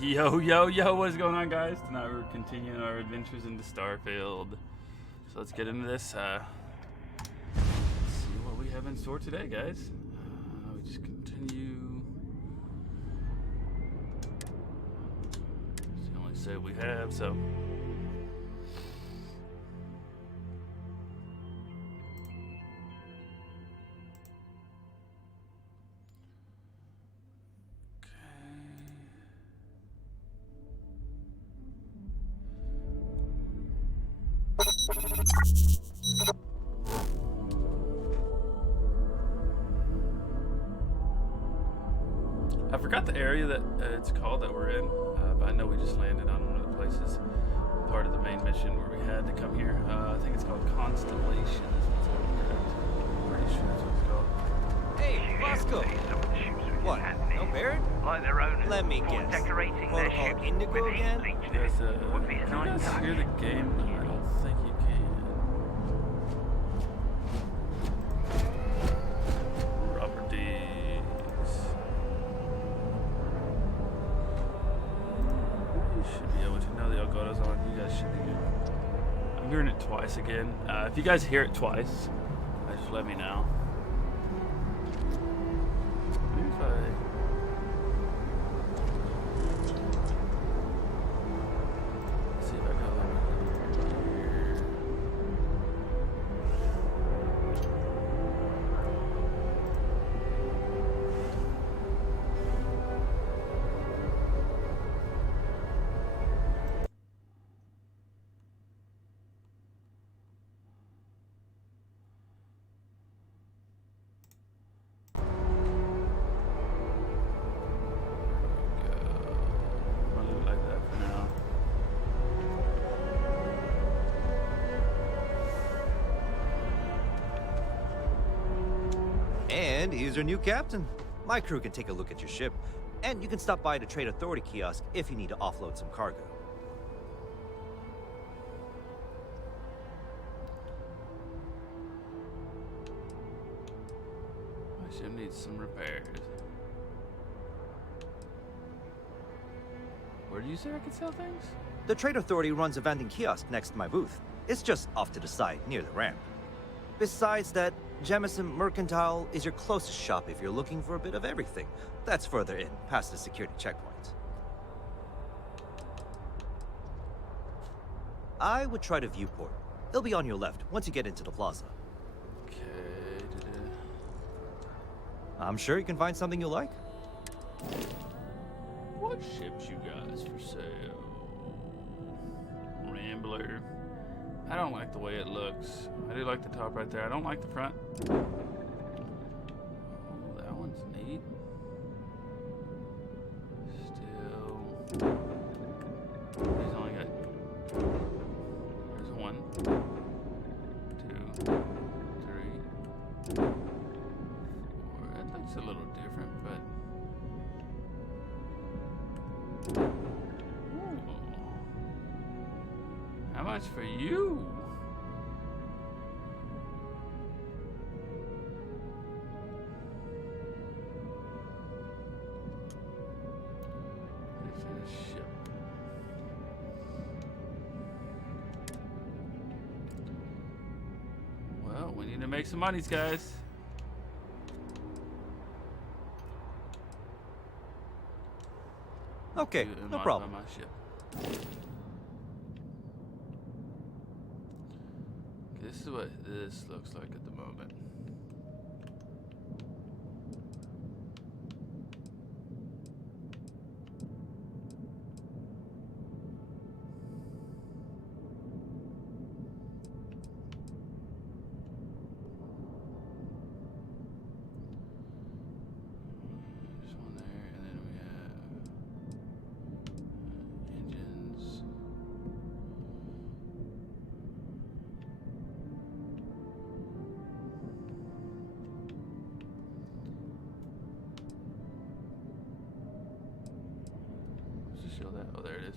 Yo, what is going on, guys? Tonight we're continuing our adventures into Starfield. So let's get into this. Let's see what we have in store today, guys. We just continue. It's the only save we have, so. I forgot the area that it's called that we're in, but I know we just landed on one of the places, part of the main mission where we had to come here. I think it's called Constellation, is what's called, correct? I'm pretty sure that's what it's called. Hey, Bosco! What, no Barrett? Like their owners, Let me for guess. decorating their Protocol ships Indigo with again? heat You bleach guys, would be a can you nice guys touch. hear the game? I don't think you can. Rubber D's. You should be able to know the Elgato's on. You guys should be good. I'm hearing it twice again. If you guys hear it twice, just let me know. Maybe if I... see if I go here. I'll leave it like that for now. And he's your new captain. My crew can take a look at your ship, and you can stop by the Trade Authority kiosk if you need to offload some cargo. My ship needs some repairs. Where do you say I can sell things? The Trade Authority runs a vending kiosk next to my booth. It's just off to the side, near the ramp. Besides that, Jemison Mercantile is your closest shop if you're looking for a bit of everything. That's further in, past the security checkpoint. I would try the viewport. It'll be on your left once you get into the plaza. Okay. I'm sure you can find something you like. What ships you guys for sale? Rambler. I don't like the way it looks. I do like the top right there. I don't like the front. Oh, that one's neat. Still. He's only got. There's 1, 2, 3, 4. That looks a little different, but. Ooh. How much for you? This is a ship. Well, we need to make some monies, guys. Okay, To no modify problem. my ship. This is what this looks like at the moment. There's one there, and then we have engines. Let's just show that. Oh, there it is.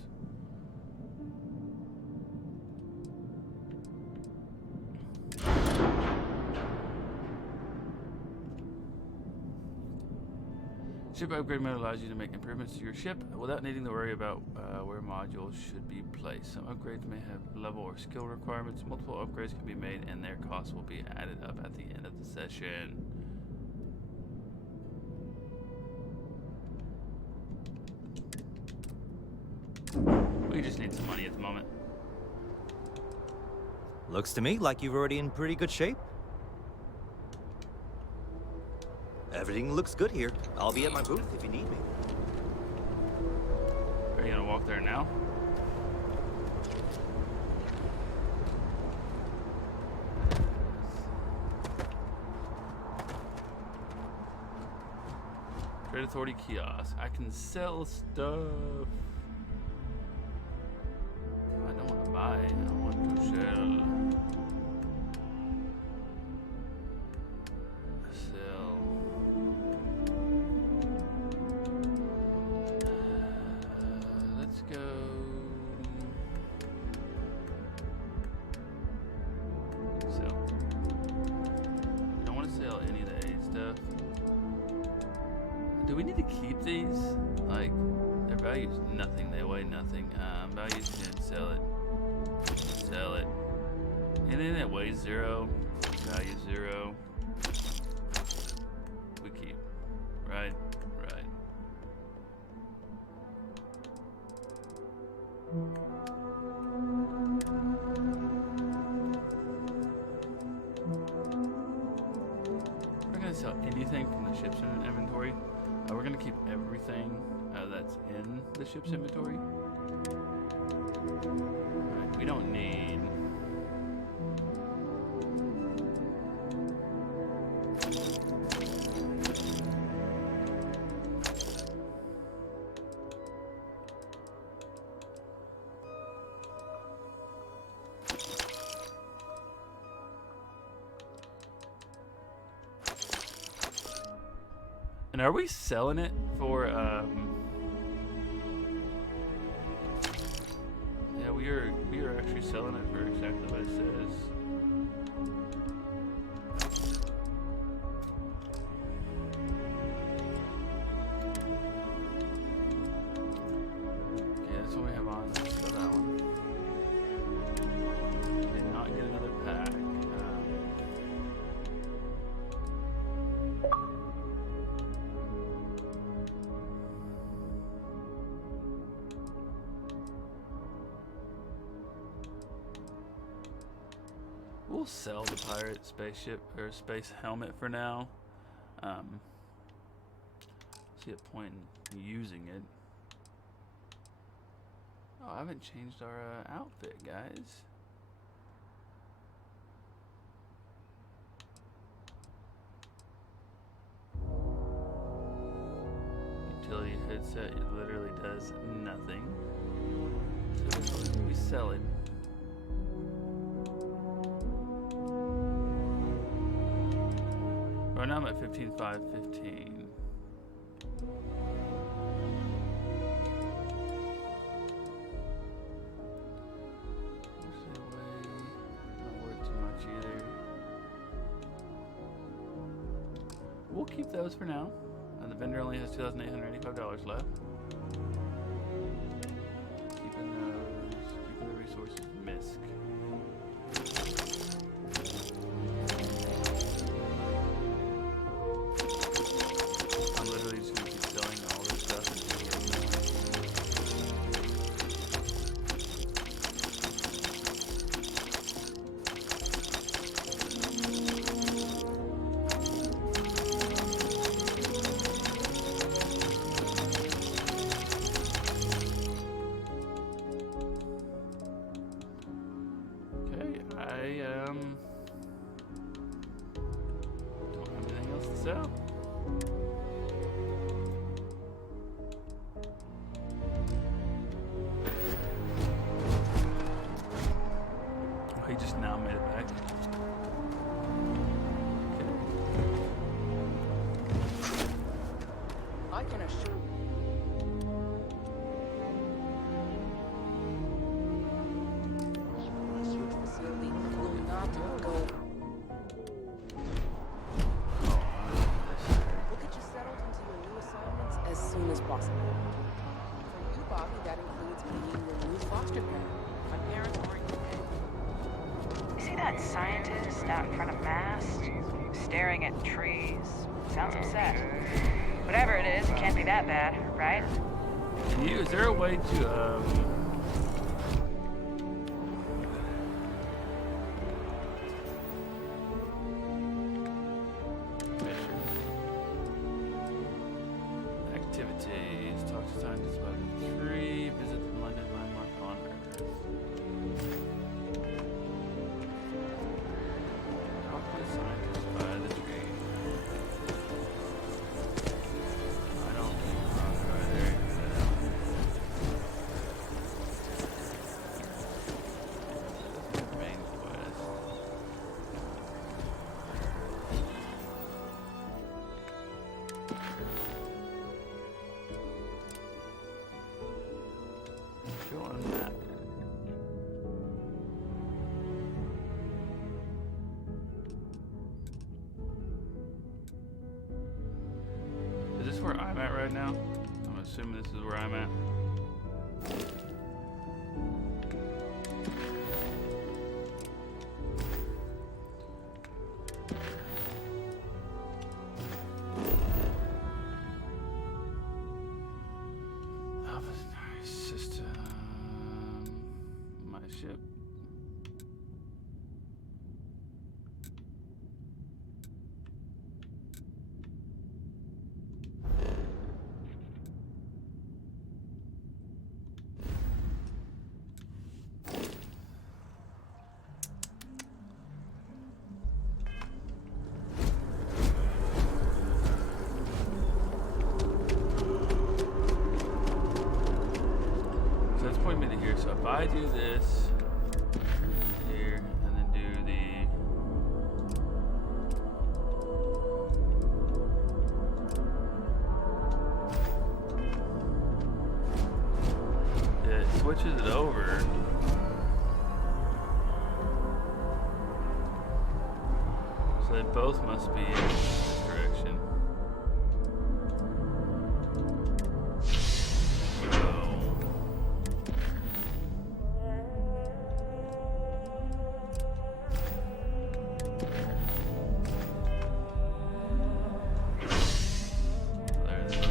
Ship upgrade mode allows you to make improvements to your ship without needing to worry about where modules should be placed. Some upgrades may have level or skill requirements. Multiple upgrades can be made and their costs will be added up at the end of the session. We just need some money at the moment. Looks to me like you're already in pretty good shape. Everything looks good here. I'll be at my booth if you need me. Are you gonna walk there now? Trade Authority kiosk. I can sell stuff. I don't want to buy. I want to sell. Let's go. Sell. We don't want to sell any of the A stuff. Do we need to keep these? Like, their value's nothing. They weigh nothing. Value's 10. Sell it. Sell it. Anything that weighs 0, value 0. We keep. Right? Right. We're gonna sell anything from the ship's inventory. We're gonna keep everything that's in the ship's inventory. Right, we don't need. And are we selling it for, yeah, we are actually selling it for exactly what it says. Okay, that's what we have on. Let's go that one. Did not get another pack. We'll sell the pirate spaceship or space helmet for now. See a point in using it. Oh, I haven't changed our outfit, guys. Utility headset, it literally does nothing. So we sell it. Right now I'm at 15,515. Not worth too much either. We'll keep those for now. The vendor only has $2,885 left. Keeping the resources misc. I'm literally just gonna keep selling all this stuff. foster parent. My parents weren't dead. You see that scientist out in front of Mast? Staring at trees. Sounds upset. Whatever it is, it can't be that bad, right? Is there a way to, activities. Talk to scientists about the tree. Visit the London landmark on Earth. Talk to the scientists by the tree. I don't think I'm right there. Main quest. Go on that. Is this where I'm at right now? I'm assuming this is where I'm at. Alpha system. My ship. So that's pointing me to here. So if I do this here and then do it switches it over. So they both must be in this direction. So there's the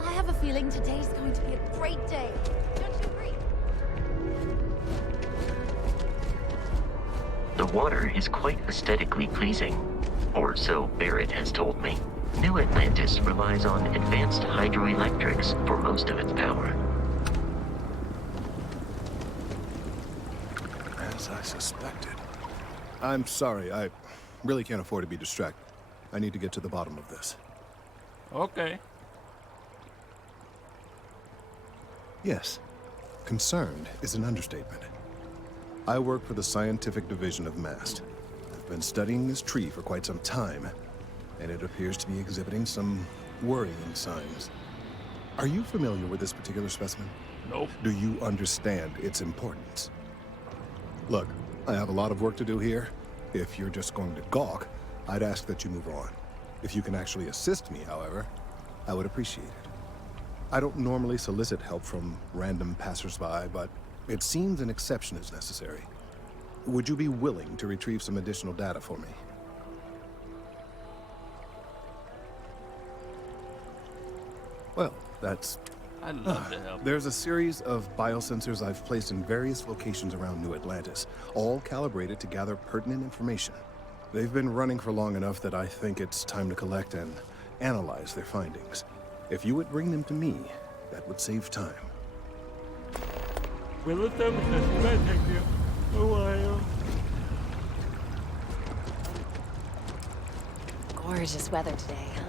I have a feeling today's going to be a great day. Don't you agree? The water is quite aesthetically pleasing, or so Barrett has told me. New Atlantis relies on advanced hydroelectrics for most of its power. As I suspected. I'm sorry, I really can't afford to be distracted. I need to get to the bottom of this. okay. Yes, concerned is an understatement. I work for the scientific division of MAST. I've been studying this tree for quite some time, and it appears to be exhibiting some worrying signs. Are you familiar with this particular specimen? Nope. Do you understand its importance? Look, I have a lot of work to do here. If you're just going to gawk, I'd ask that you move on. If you can actually assist me, however, I would appreciate it. I don't normally solicit help from random passersby, but it seems an exception is necessary. Would you be willing to retrieve some additional data for me? Well, that's... I'd love to help. There's a series of biosensors I've placed in various locations around New Atlantis, all calibrated to gather pertinent information. They've been running for long enough that I think it's time to collect and analyze their findings. If you would bring them to me, that would save time. Well, let's have a session. Might take you a while. Gorgeous weather today, huh?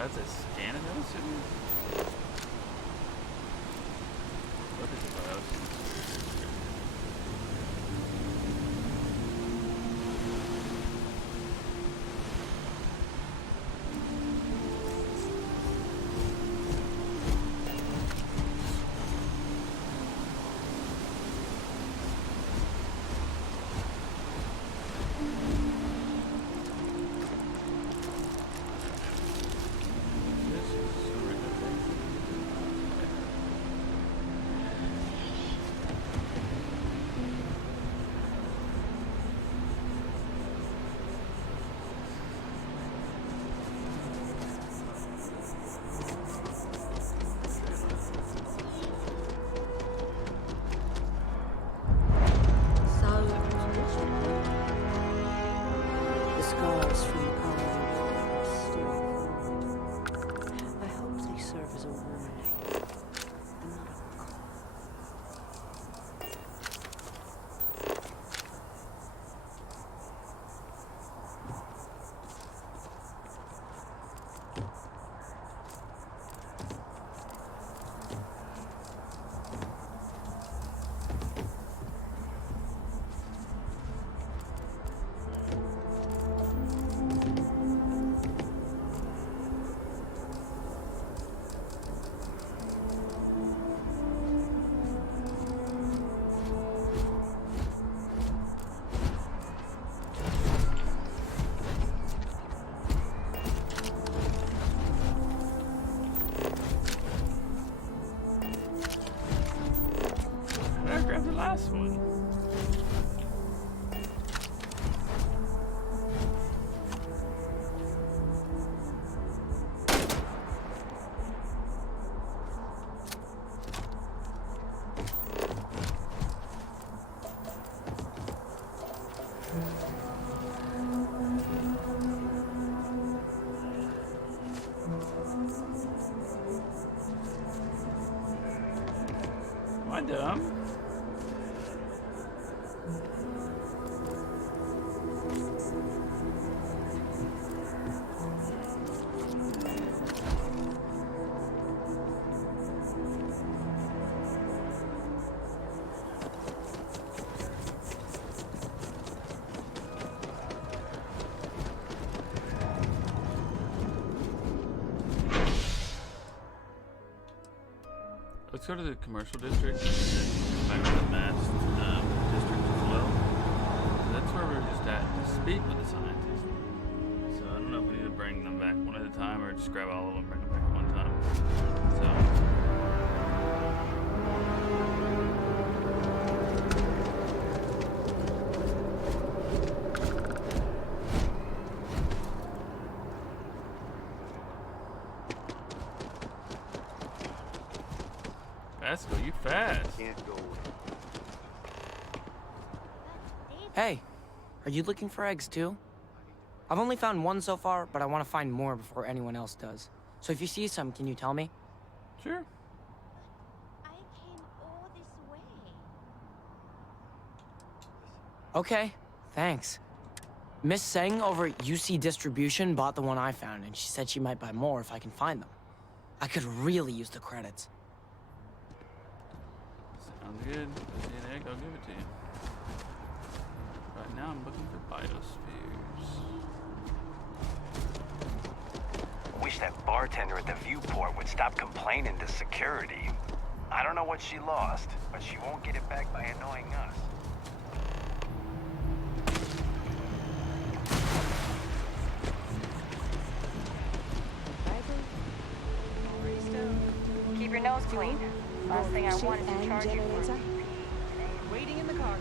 That's a scan in those cities? What is it about? The scars from the power are still formed. I hope they serve as a warning, and not a call. I grabbed the last one. Am I dumb? Let's go to the commercial district. Back to the mass district as well. So that's where we're just at to speak with the scientists. So I don't know if we need to bring them back one at a time or just grab all of them and bring them back at one time. So. Vasco, you fast. Hey, are you looking for eggs too? I've only found one so far, but I want to find more before anyone else does. So if you see some, can you tell me? Sure. I came all this way. Okay, thanks. Miss Seng over at UC Distribution bought the one I found, and she said she might buy more if I can find them. I could really use the credits. Sounds good. If you see an egg, I'll give it to you. Right now, I'm looking for biospheres. Wish that bartender at the viewport would stop complaining to security. I don't know what she lost, but she won't get it back by annoying us. Keep your nose clean. Last thing I want is to charge you for. Waiting in the car.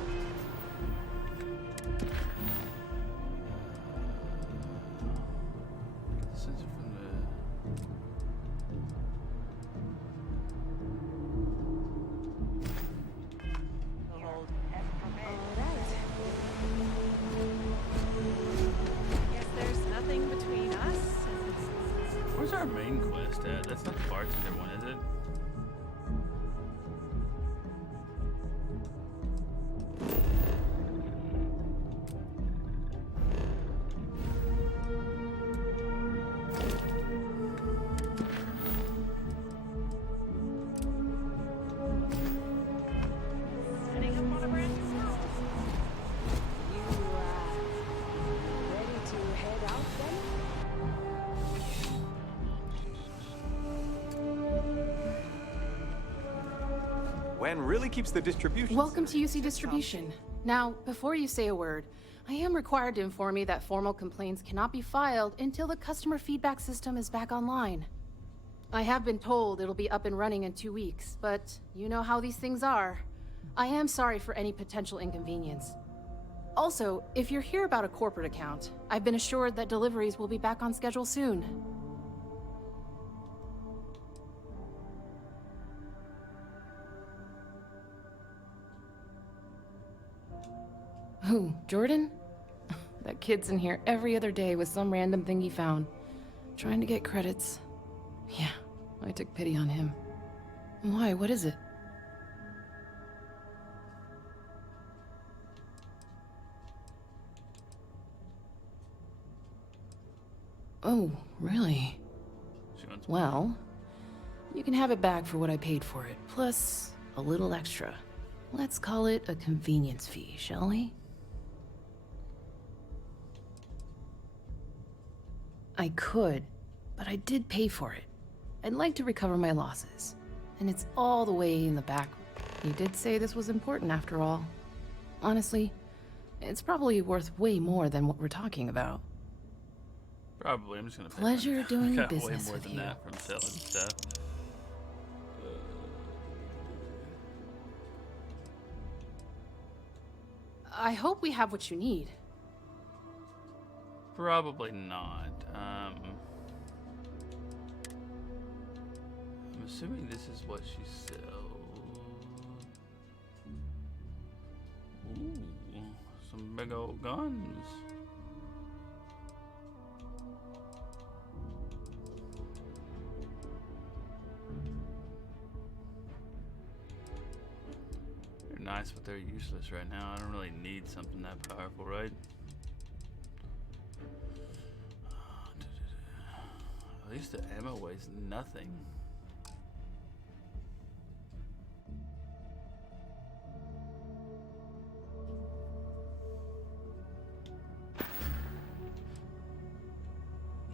Sensor from Guess there's nothing between us. Where's our main quest at? That's not the bartender one, is it? and really keeps the distribution. Welcome to UC Distribution. Now, before you say a word, I am required to inform you that formal complaints cannot be filed until the customer feedback system is back online. I have been told it'll be up and running in 2 weeks, but you know how these things are. I am sorry for any potential inconvenience. Also, if you're here about a corporate account, I've been assured that deliveries will be back on schedule soon. Who, Jordan? That kid's in here every other day with some random thing he found. Trying to get credits. Yeah, I took pity on him. Why, what is it? Oh, really? Well, you can have it back for what I paid for it, plus a little extra. Let's call it a convenience fee, shall we? I could, but I did pay for it. I'd like to recover my losses. And it's all the way in the back. You did say this was important after all. Honestly, it's probably worth way more than what we're talking about. Probably. I'm just gonna pay Pleasure doing got business way more with than you. that from selling stuff. I hope we have what you need. Probably not. I'm assuming this is what she sells. Ooh, some big old guns. They're nice, but they're useless right now. I don't really need something that powerful, right? At least the ammo weighs nothing.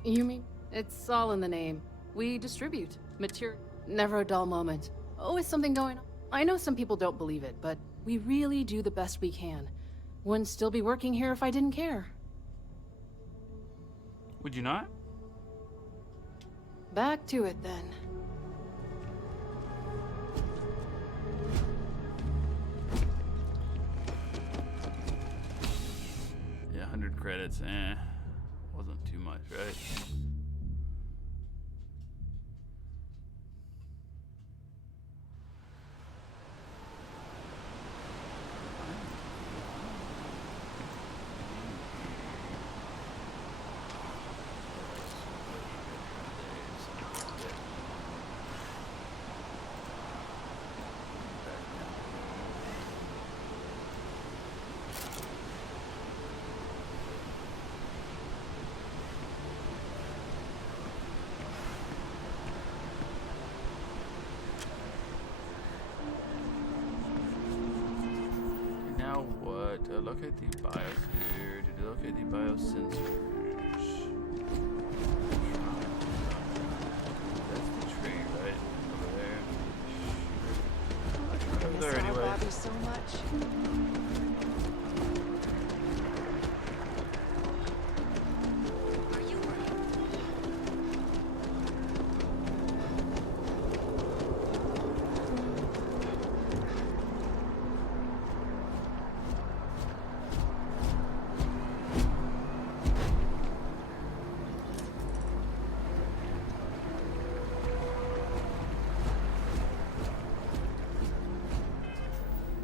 You mean? It's all in the name. We distribute material. Never a dull moment. Always something going on. I know some people don't believe it, but we really do the best we can. Wouldn't still be working here if I didn't care. Would you not? Back to it then. Yeah, 100 credits, wasn't too much, right? Now what? Locate the biosphere. Did you locate the biosensors? That's the tree, right? Over there. Over there anyway. Bobby so much.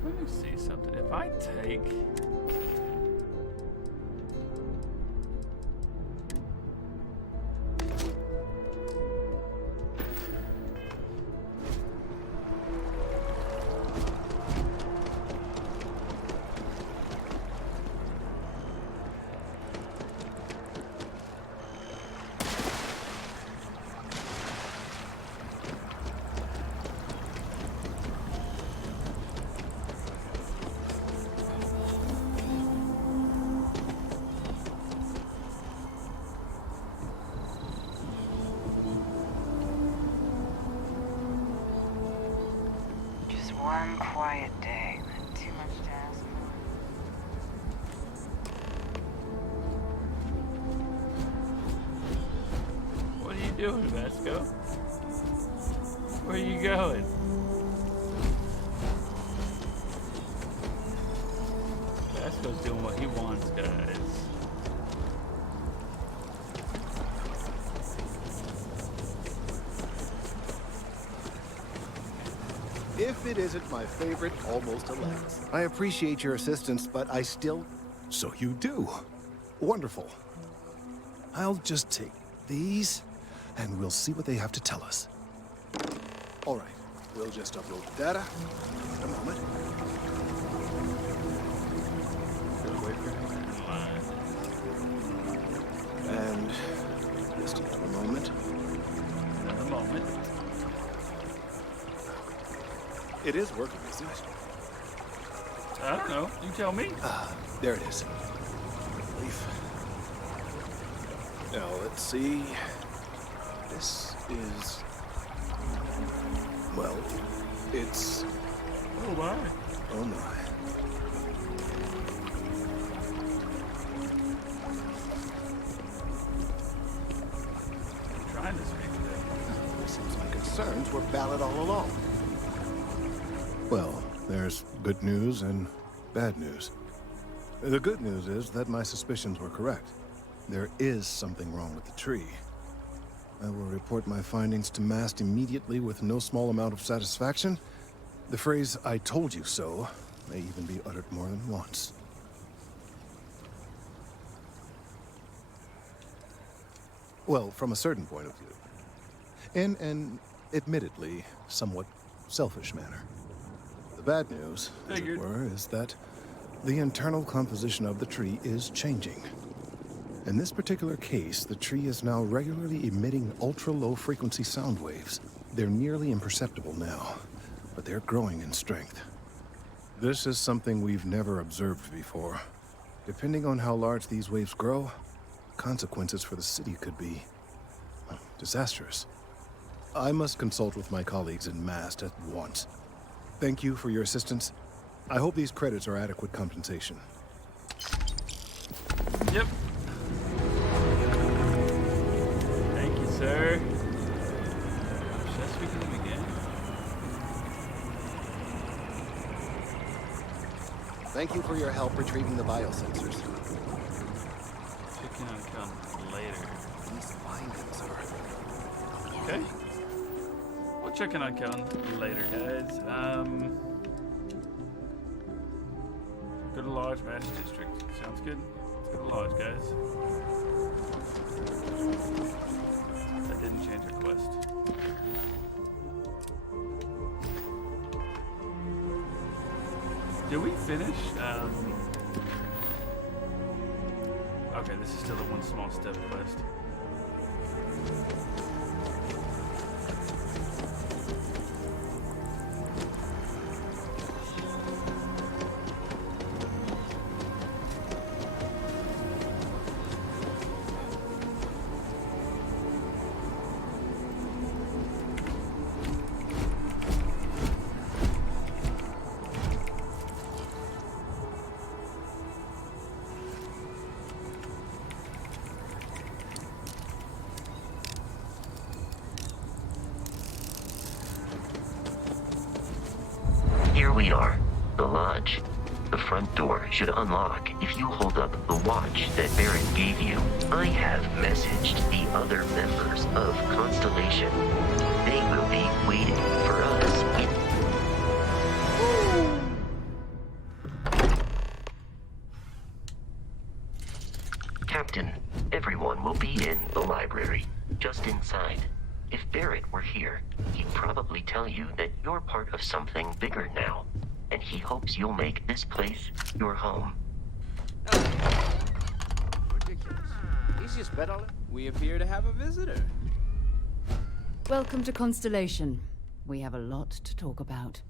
Let me see something. If I take... one quiet day. Too much to ask for. What are you doing, Vasco? Where are you going? Vasco's doing what he wants, guys. If it isn't my favorite, almost elect. I appreciate your assistance, but I still... So you do. Wonderful. I'll just take these, and we'll see what they have to tell us. All right, we'll just upload the data. A moment. Wait for him in line. And just another moment. Another moment. It is working, isn't it? I don't know. You tell me. There it is. Relief. Now, let's see. This is... Well, it's... Oh my. Oh my. I'm trying to speak to them. It seems my concerns were valid all along. Well, there's good news and bad news. The good news is that my suspicions were correct. There is something wrong with the tree. I will report my findings to MAST immediately with no small amount of satisfaction. The phrase, "I told you so," may even be uttered more than once. Well, from a certain point of view. In an, admittedly, somewhat selfish manner. The bad news, as it were, is that the internal composition of the tree is changing. In this particular case, the tree is now regularly emitting ultra-low frequency sound waves. They're nearly imperceptible now, but they're growing in strength. This is something we've never observed before. Depending on how large these waves grow, consequences for the city could be disastrous. I must consult with my colleagues in MAST at once. Thank you for your assistance. I hope these credits are adequate compensation. Yep. Thank you, sir. Should I speak to him again? Thank you for your help retrieving the biosensors. Checking on Cal later. These findings are... Okay. We'll check in on Cal later, guys. Go to Lodge Master District. Sounds good. Let's go to Lodge, guys. That didn't change our quest. Did we finish? Okay, this is still the one small step quest. Here we are, the lodge. The front door should unlock if you hold up the watch that Barrett gave you. I have messaged the other members of Constellation. They will be waiting for us in... Captain, everyone will be in the library, just inside. If Barrett were here, he'd probably tell you that you're part of something bigger now, and he hopes you'll make this place your home. Ridiculous. He's just bet on it. We appear to have a visitor. Welcome to Constellation. We have a lot to talk about.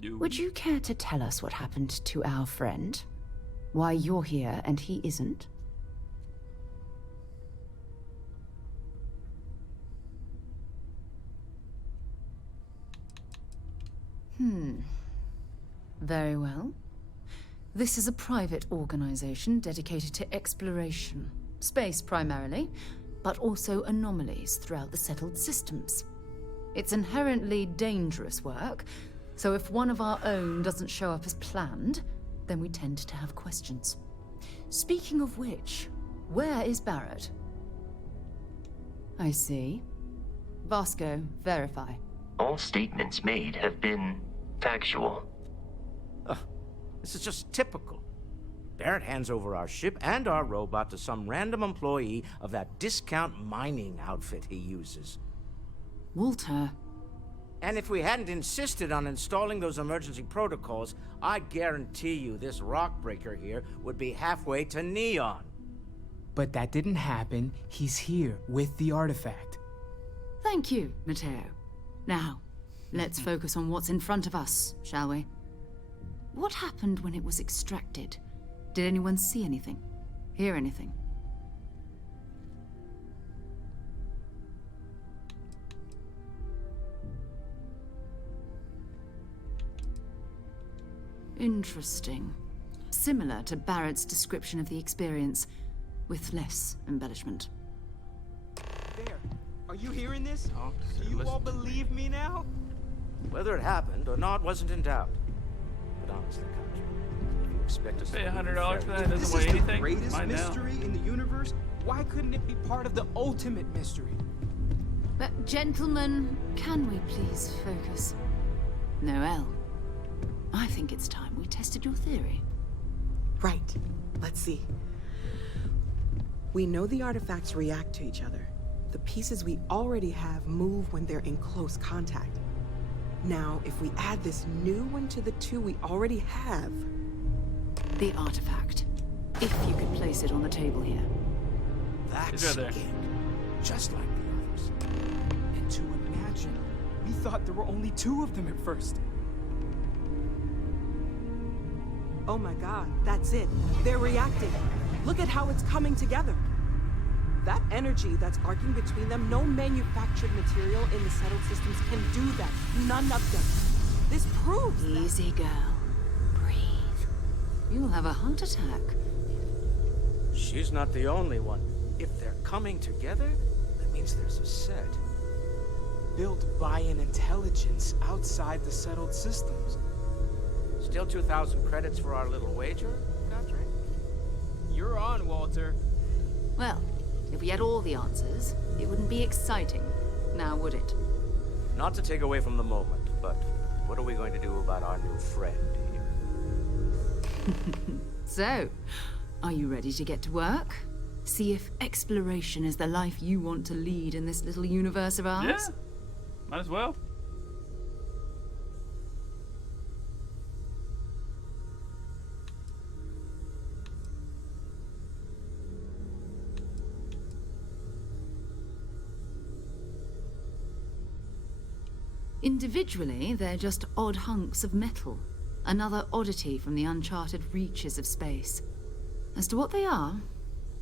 Would you care to tell us what happened to our friend? Why you're here and he isn't? Very well. This is a private organization dedicated to exploration. Space primarily, but also anomalies throughout the settled systems. It's inherently dangerous work, so if one of our own doesn't show up as planned, then we tend to have questions. Speaking of which, where is Barrett? I see. Vasco, verify. All statements made have been factual. This is just typical. Barrett hands over our ship and our robot to some random employee of that discount mining outfit he uses. Walter. And if we hadn't insisted on installing those emergency protocols, I guarantee you this rock breaker here would be halfway to Neon. But that didn't happen. He's here with the artifact. Thank you, Matteo. Now, let's focus on what's in front of us, shall we? What happened when it was extracted? Did anyone see anything? Hear anything? Interesting. Similar to Barrett's description of the experience, with less embellishment. There. Are you hearing this? Oh, Do you all believe me now? Whether it happened or not wasn't in doubt. But honestly, Contra, if you expect us to pay $100 for that? It If this doesn't weigh is the anything. greatest Mine now. mystery in the universe, why couldn't it be part of the ultimate mystery? But gentlemen, can we please focus? Noel, I think it's time we tested your theory. Right. Let's see. We know the artifacts react to each other. The pieces we already have move when they're in close contact. Now, if we add this new one to the two we already have... The artifact. If you could place it on the table here. That's It's right it. there. Just like the others. And to imagine, we thought there were only 2 of them at first. Oh my god, that's it. They're reacting. Look at how it's coming together. That energy that's arcing between them, no manufactured material in the settled systems can do that. None of them. This proves that. Easy, girl. Breathe. You'll have a heart attack. She's not the only one. If they're coming together, that means there's a set. Built by an intelligence outside the settled systems. Still 2,000 credits for our little wager, Contra? You're on, Walter. Well, if we had all the answers, it wouldn't be exciting, now would it? Not to take away from the moment, but what are we going to do about our new friend here? So, are you ready to get to work? See if exploration is the life you want to lead in this little universe of ours? Yeah. Might as well. Individually, they're just odd hunks of metal. Another oddity from the uncharted reaches of space. As to what they are,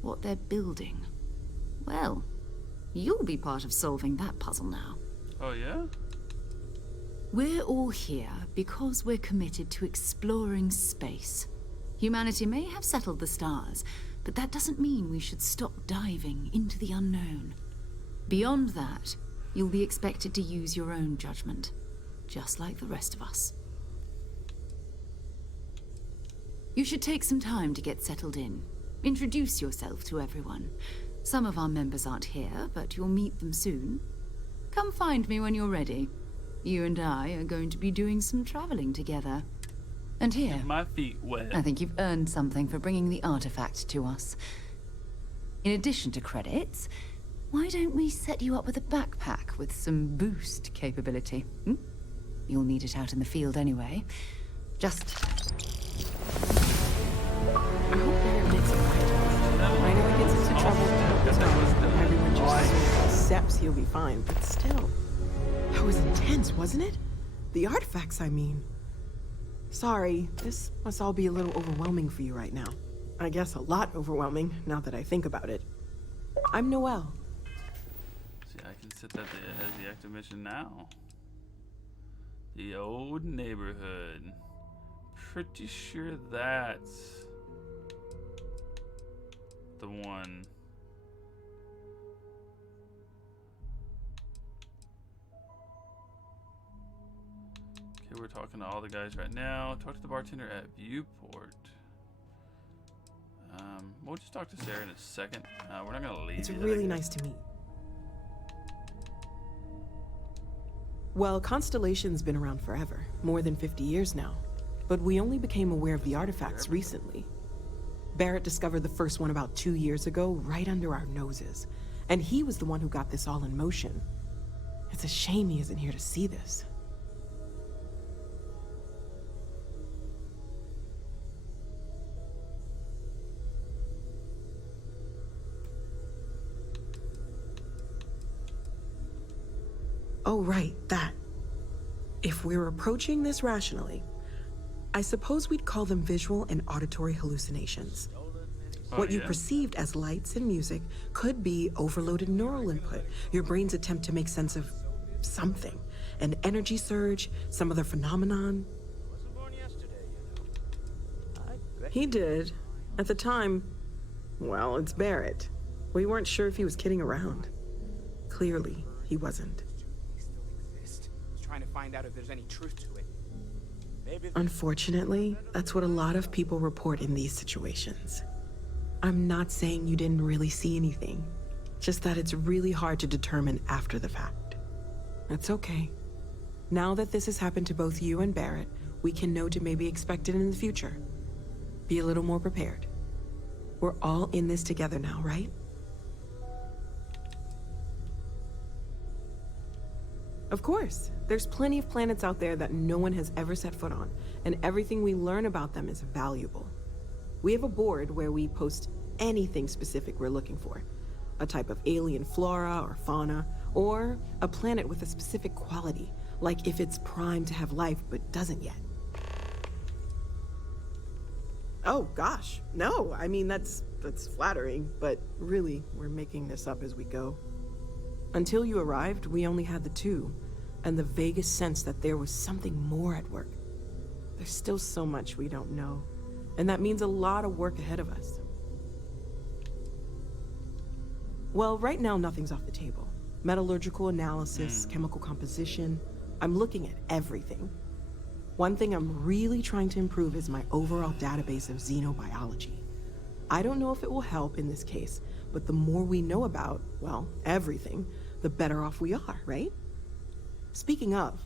what they're building, well, you'll be part of solving that puzzle now. Oh, yeah? We're all here because we're committed to exploring space. Humanity may have settled the stars, but that doesn't mean we should stop diving into the unknown. Beyond that, you'll be expected to use your own judgment, just like the rest of us. You should take some time to get settled in. Introduce yourself to everyone. Some of our members aren't here, but you'll meet them soon. Come find me when you're ready. You and I are going to be doing some traveling together. And here, Get my feet wet. I think you've earned something for bringing the artifact to us. In addition to credits, why don't we set you up with a backpack with some boost capability? Hmm? You'll need it out in the field anyway. Just... I hope Barrett makes it right. I know he gets into trouble. Everyone just accepts he'll be fine, but still. That was intense, wasn't it? The artifacts, I mean. Sorry, this must all be a little overwhelming for you right now. I guess a lot overwhelming, now that I think about it. I'm Noelle. See, I can set that as the active mission now. The old neighborhood. pretty sure that's the one. Okay, we're talking to all the guys right now. Talk to the bartender at Viewport. We'll just talk to Sarah in a second. We're not gonna leave. It's yet, really nice to meet. Well, Constellation's been around forever, more than 50 years now. But we only became aware of the artifacts recently. Barrett discovered the first one about 2 years ago, right under our noses. And he was the one who got this all in motion. It's a shame he isn't here to see this. Oh, right, that. If we're approaching this rationally, I suppose we'd call them visual and auditory hallucinations. What you perceived as lights and music could be overloaded neural input, your brain's attempt to make sense of something. An energy surge, some other phenomenon. He did. At the time, well, it's Barrett. We weren't sure if he was kidding around. Clearly, he wasn't. Trying to find out if there's any truth to it. Unfortunately, that's what a lot of people report in these situations. I'm not saying you didn't really see anything, just that it's really hard to determine after the fact. That's okay. Now that this has happened to both you and Barrett, we can know to maybe expect it in the future. Be a little more prepared. We're all in this together now, right? Of course. There's plenty of planets out there that no one has ever set foot on, and everything we learn about them is valuable. We have a board where we post anything specific we're looking for. A type of alien flora or fauna, or a planet with a specific quality, like if it's primed to have life but doesn't yet. Oh gosh, no, I mean that's flattering, but really, we're making this up as we go. Until you arrived, we only had the two, and the vaguest sense that there was something more at work. There's still so much we don't know, and that means a lot of work ahead of us. Well, right now nothing's off the table. Metallurgical analysis, chemical composition, I'm looking at everything. One thing I'm really trying to improve is my overall database of xenobiology. I don't know if it will help in this case, but the more we know about, well, everything, the better off we are, right? Speaking of,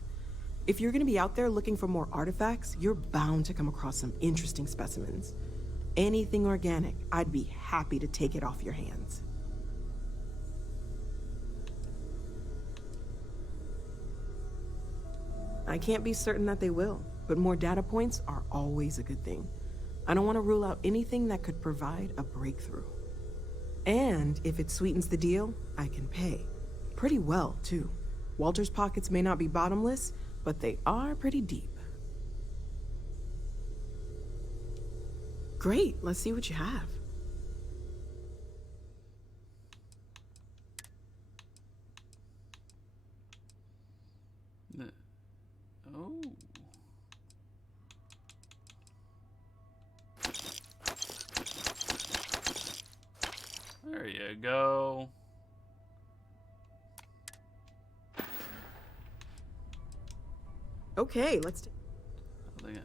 if you're gonna be out there looking for more artifacts, you're bound to come across some interesting specimens. Anything organic, I'd be happy to take it off your hands. I can't be certain that they will, but more data points are always a good thing. I don't want to rule out anything that could provide a breakthrough. And if it sweetens the deal, I can pay. Pretty well, too. Walter's pockets may not be bottomless, but they are pretty deep. Great, let's see what you have. Oh. There you go. Okay, let's Look at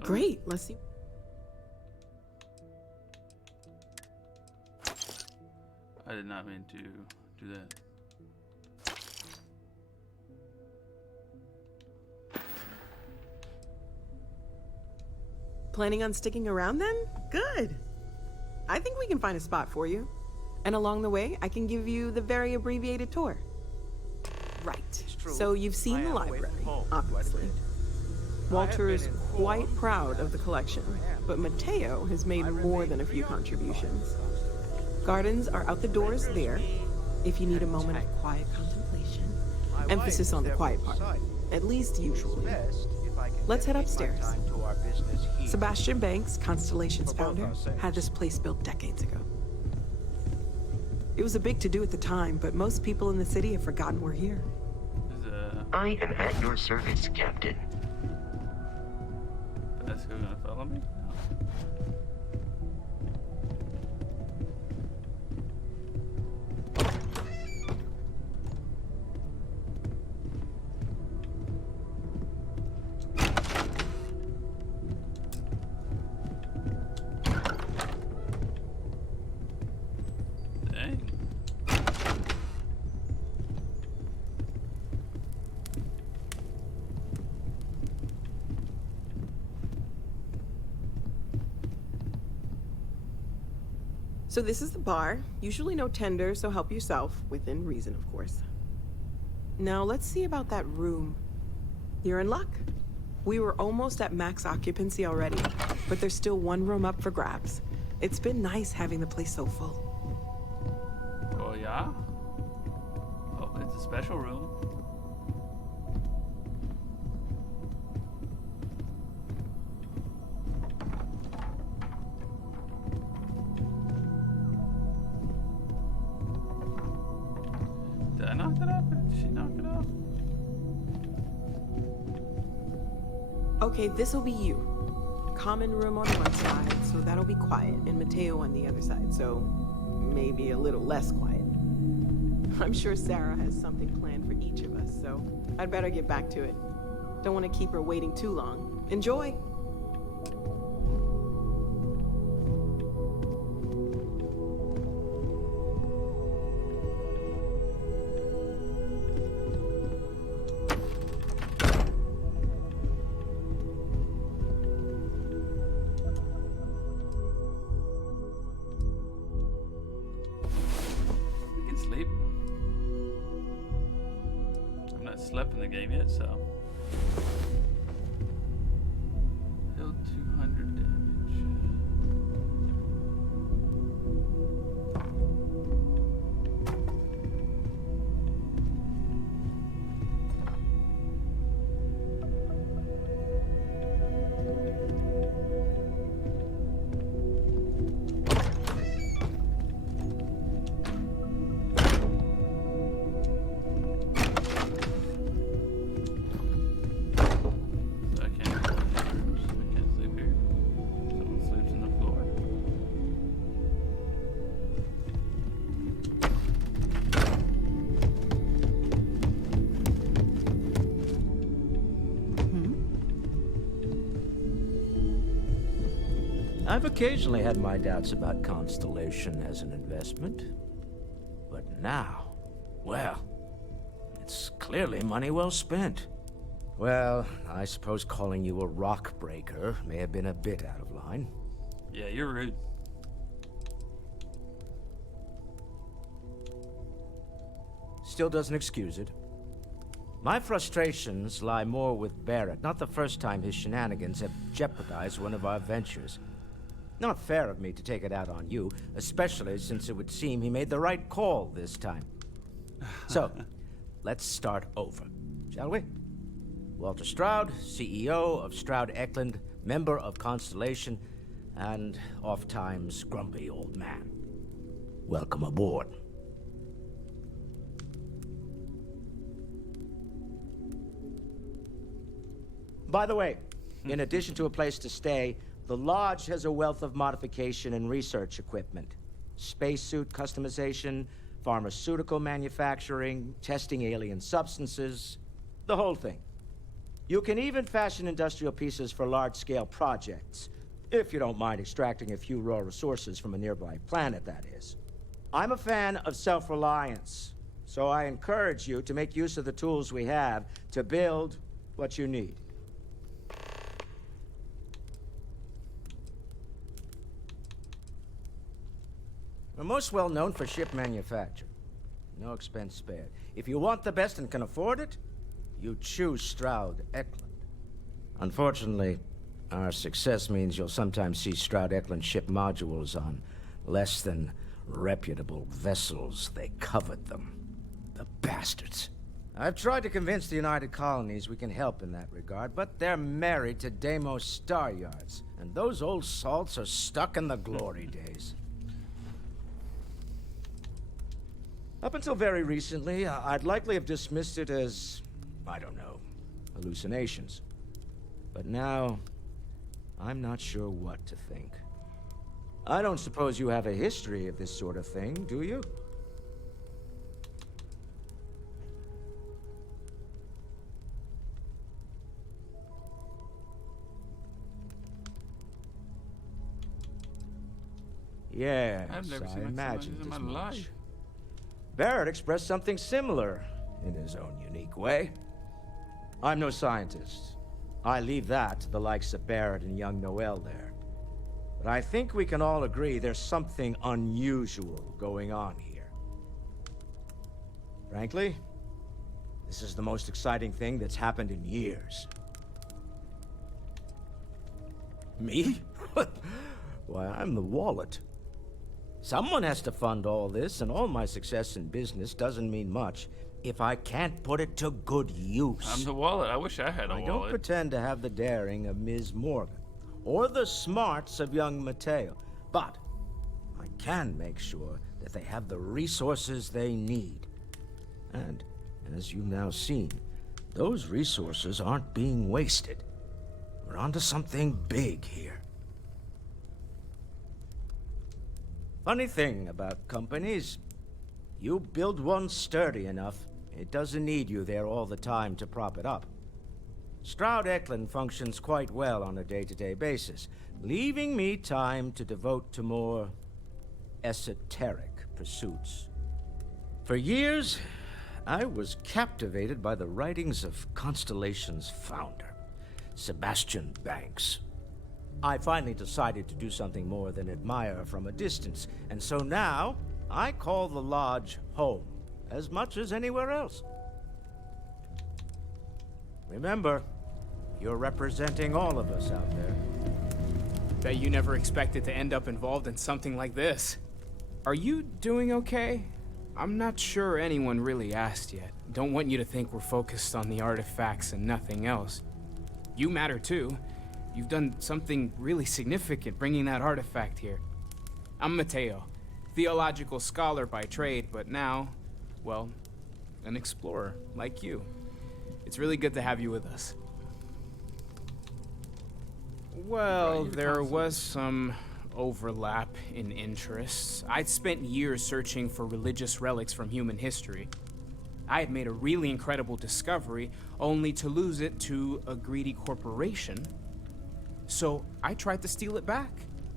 Great, let's see. I did not mean to do that. Planning on sticking around then? Good. I think we can find a spot for you. And along the way, I can give you the very abbreviated tour. Right. So you've seen the library, obviously. Walter is quite proud of the collection, but Mateo has made more than a few contributions. Gardens are out the doors there, if you need a moment of quiet contemplation. Emphasis on the quiet part, at least usually. Let's head upstairs. Sebastian Banks, Constellation's founder, had this place built decades ago. It was a big to-do at the time, but most people in the city have forgotten we're here. I am at your service, Captain. That's gonna follow me? So this is the bar. Usually no tender, so help yourself, within reason, of course. Now let's see about that room. You're in luck. We were almost at max occupancy already, but there's still one room up for grabs. It's been nice having the place so full. Oh yeah? Oh, it's a special room. Did I knock that off? Or did she knock it off? Okay, this'll be you. Common room on one side, so that'll be quiet, and Mateo on the other side, so maybe a little less quiet. I'm sure Sarah has something planned for each of us, so I'd better get back to it. Don't want to keep her waiting too long. Enjoy! Slept in the game yet, so healed 200 damage. I've occasionally had my doubts about Constellation as an investment. But now, well, it's clearly money well spent. Well, I suppose calling you a rock breaker may have been a bit out of line. Yeah, you're rude. Still doesn't excuse it. My frustrations lie more with Barrett. Not the first time his shenanigans have jeopardized one of our ventures. Not fair of me to take it out on you, especially since it would seem he made the right call this time. So, let's start over, shall we? Walter Stroud, CEO of Stroud Eklund, member of Constellation, and oft-times grumpy old man. Welcome aboard. By the way, in addition to a place to stay, the Lodge has a wealth of modification and research equipment. Spacesuit customization, pharmaceutical manufacturing, testing alien substances, the whole thing. You can even fashion industrial pieces for large-scale projects, if you don't mind extracting a few raw resources from a nearby planet, that is. I'm a fan of self-reliance, so I encourage you to make use of the tools we have to build what you need. We're most well known for ship manufacture. No expense spared. If you want the best and can afford it, you choose Stroud Eklund. Unfortunately, our success means you'll sometimes see Stroud Eklund ship modules on less than reputable vessels. They covet them. The bastards. I've tried to convince the United Colonies we can help in that regard, but they're married to Deimos Star Yards, and those old salts are stuck in the glory days. Up until very recently, I'd likely have dismissed it as, I don't know, hallucinations. But now, I'm not sure what to think. I don't suppose you have a history of this sort of thing, do you? Yes, I've never I seen imagined in my as much. life. Barrett expressed something similar in his own unique way. I'm no scientist. I leave that to the likes of Barrett and young Noel there. But I think we can all agree there's something unusual going on here. Frankly, this is the most exciting thing that's happened in years. Me? Why, I'm the wallet. Someone has to fund all this, and all my success in business doesn't mean much if I can't put it to good use. I'm the wallet. I wish I had a I wallet. don't pretend to have the daring of Ms. Morgan, or the smarts of young Mateo, but I can make sure that they have the resources they need. And, as you've now seen, those resources aren't being wasted. We're onto something big here. Funny thing about companies, you build one sturdy enough, it doesn't need you there all the time to prop it up. Stroud Eklund functions quite well on a day-to-day basis, leaving me time to devote to more esoteric pursuits. For years, I was captivated by the writings of Constellation's founder, Sebastian Banks. I finally decided to do something more than admire from a distance, and so now I call the Lodge home as much as anywhere else. Remember, you're representing all of us out there. Bet you never expected to end up involved in something like this. Are you doing okay? I'm not sure anyone really asked yet. Don't want you to think we're focused on the artifacts and nothing else. You matter too. You've done something really significant bringing that artifact here. I'm Mateo, theological scholar by trade, but now, well, an explorer like you. It's really good to have you with us. Well, there was some overlap in interests. I'd spent years searching for religious relics from human history. I had made a really incredible discovery, only to lose it to a greedy corporation. So I tried to steal it back.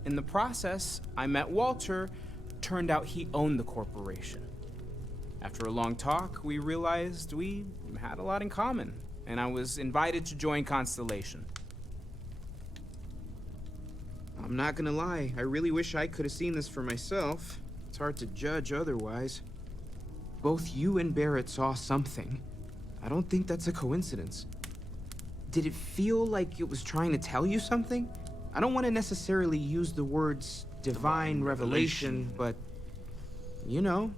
In the process, I met Walter. Turned out he owned the corporation. After a long talk, we realized we had a lot in common, and I was invited to join Constellation. I'm not gonna lie, I really wish I could have seen this for myself. It's hard to judge otherwise. Both you and Barrett saw something. I don't think that's a coincidence. Did it feel like it was trying to tell you something? I don't want to necessarily use the words divine revelation, but, you know,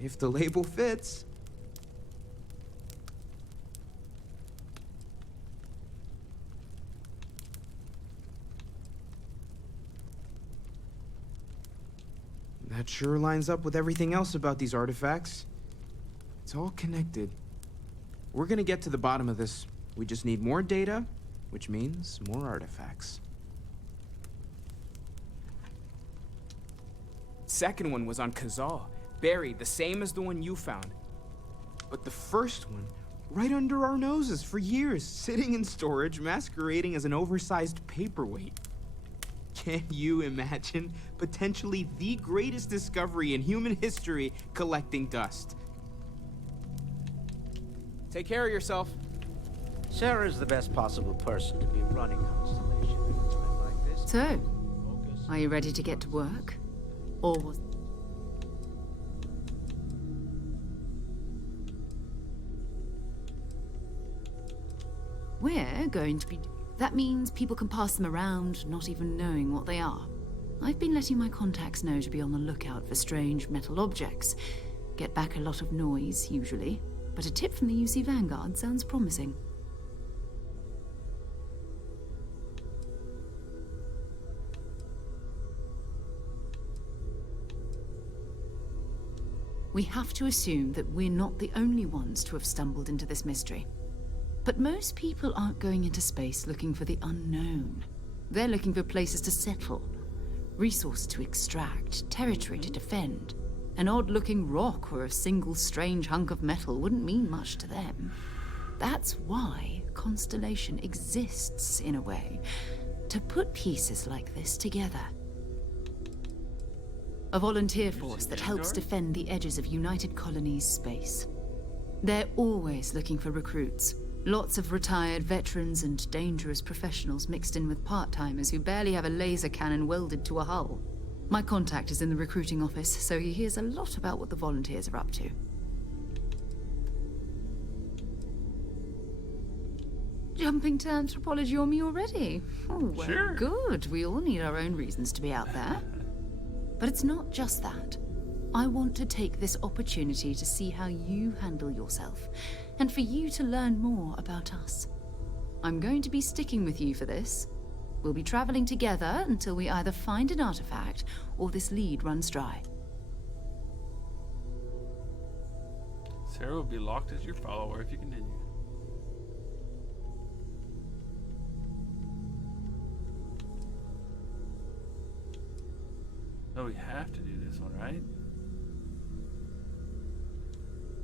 if the label fits. That sure lines up with everything else about these artifacts. It's all connected. We're gonna get to the bottom of this. We just need more data, which means more artifacts. Second one was on Kazal, buried, the same as the one you found. But the first one, right under our noses for years, sitting in storage, masquerading as an oversized paperweight. Can you imagine potentially the greatest discovery in human history collecting dust? Take care of yourself. Sarah's the best possible person to be running Constellation at a time like this. So, are you ready to get to work? Or was... We're going to be... That means people can pass them around, not even knowing what they are. I've been letting my contacts know to be on the lookout for strange metal objects. Get back a lot of noise, usually, but a tip from the UC Vanguard sounds promising. We have to assume that we're not the only ones to have stumbled into this mystery. But most people aren't going into space looking for the unknown. They're looking for places to settle, resources to extract, territory to defend. An odd-looking rock or a single strange hunk of metal wouldn't mean much to them. That's why Constellation exists, in a way, to put pieces like this together. A volunteer force that helps defend the edges of United Colonies space. They're always looking for recruits. Lots of retired veterans and dangerous professionals mixed in with part-timers who barely have a laser cannon welded to a hull. My contact is in the recruiting office, so he hears a lot about what the volunteers are up to. Jumping to anthropology on me already? Oh, well, sure. Good. We all need our own reasons to be out there. But it's not just that. I want to take this opportunity to see how you handle yourself, and for you to learn more about us. I'm going to be sticking with you for this. We'll be traveling together until we either find an artifact or this lead runs dry. Sarah will be locked as your follower if you continue. Oh, we have to do this one, right?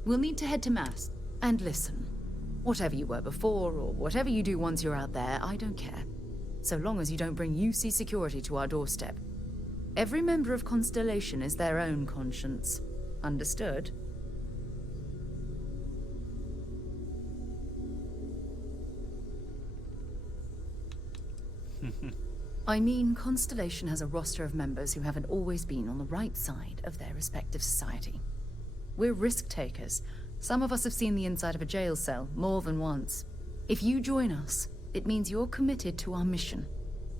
We'll need to head to Mass. And listen, whatever you were before, or whatever you do once you're out there, I don't care. So long as you don't bring UC security to our doorstep. Every member of Constellation is their own conscience. Understood? I mean, Constellation has a roster of members who haven't always been on the right side of their respective society. We're risk-takers. Some of us have seen the inside of a jail cell more than once. If you join us, it means you're committed to our mission.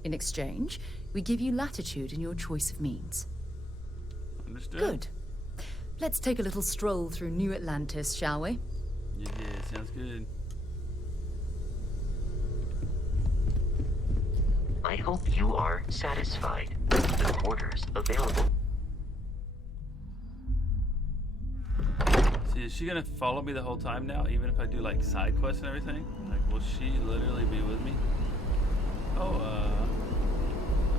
In exchange, we give you latitude in your choice of means. Understood. Good. Let's take a little stroll through New Atlantis, shall we? Yeah, sounds good. I hope you are satisfied with the quarters available. See, is she gonna follow me the whole time now, even if I do like side quests and everything? Like, will she literally be with me? Oh,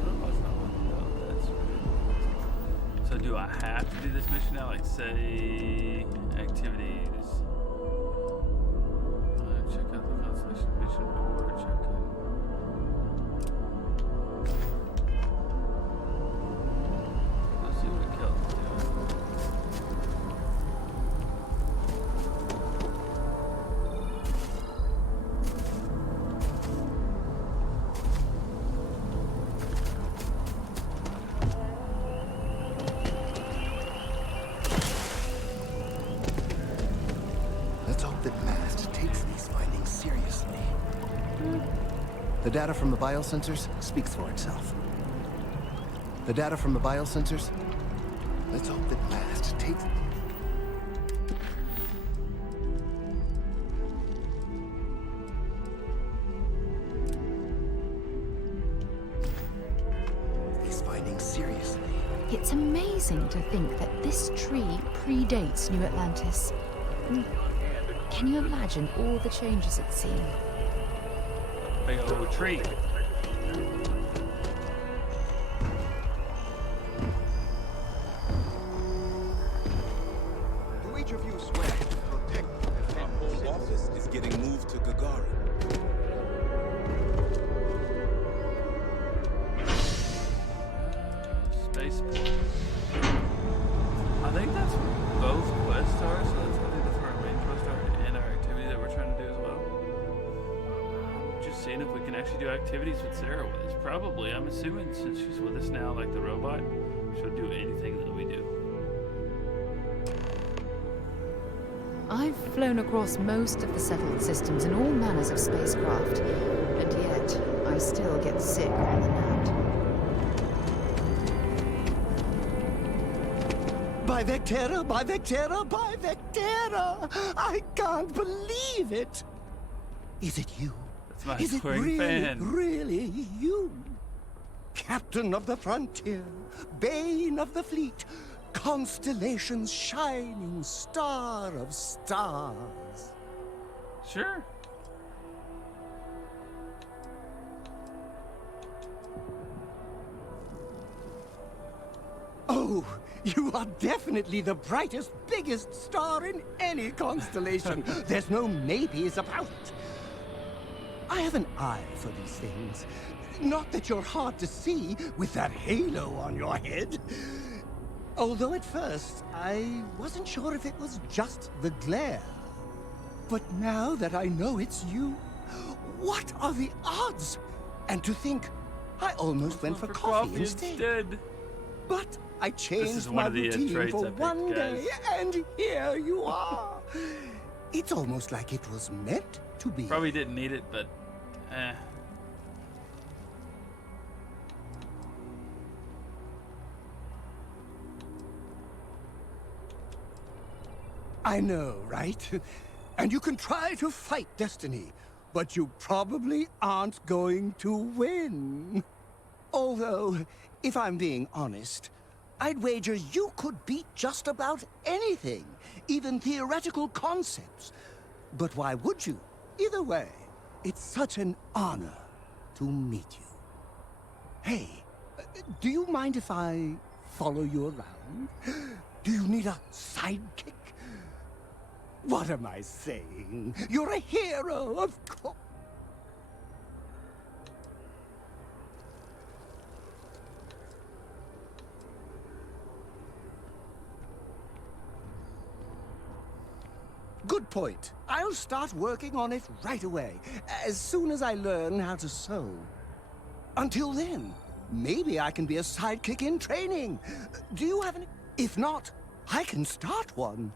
no, that's not one. No, that's right. So do I have to do this mission now? Like, say, activities. Check out the Constellation mission board. Check out. Let's see what Kelton's doing. Let's hope that MAST takes these findings seriously. The data from the biosensors speaks for itself. The data from the biosensors? Let's hope that MAST takes... these findings seriously. It's amazing to think that this tree predates New Atlantis. Can you imagine all the changes it's seen? Big old tree. Do each of you swear to protect and defend? Our whole office is getting moved to Gagarin. Spaceport. I think that's where both quests are, so that's, I think that's where our main quest are and our activity that we're trying to do as well. Just seeing if we can actually do activities with Sarah with us. Probably, I'm assuming since she's with us now, like the robot, she'll do anything that we do. I've flown across most of the settled systems in all manners of spacecraft, and yet you still get sick more than that. By Vectera, by Vectera, by Vectera! I can't believe it! Is it you? That's my Is it touring fan. really you? Captain of the frontier, bane of the fleet, constellation's shining star of stars. Sure. Oh, you are definitely the brightest, biggest star in any constellation. There's no maybes about it. I have an eye for these things. Not that you're hard to see with that halo on your head. Although at first, I wasn't sure if it was just the glare. But now that I know it's you, what are the odds? And to think, I almost went for coffee instead. But I changed my routine for one day, and here you are. It's almost like it was meant to be. Probably didn't need it, but I know, right? And you can try to fight destiny, but you probably aren't going to win. Although, if I'm being honest, I'd wager you could beat just about anything, even theoretical concepts. But why would you? Either way, it's such an honor to meet you. Hey, do you mind if I follow you around? Do you need a sidekick? What am I saying? You're a hero, of course. Good point. I'll start working on it right away, as soon as I learn how to sew. Until then, maybe I can be a sidekick in training. Do you have any? If not, I can start one.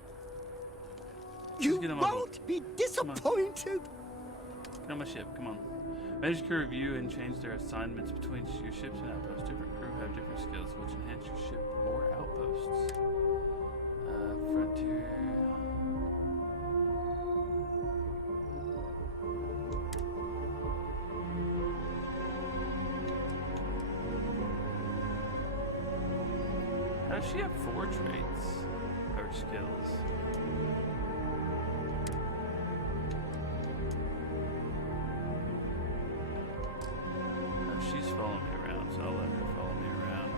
You won't be disappointed. Get on my ship, come on. Manage crew review and change their assignments between your ships and outposts. Different crew have different skills which enhance your ship or outposts. Frontier. How does she have 4 traits or skills? She's following me around, so I'll let her follow me around.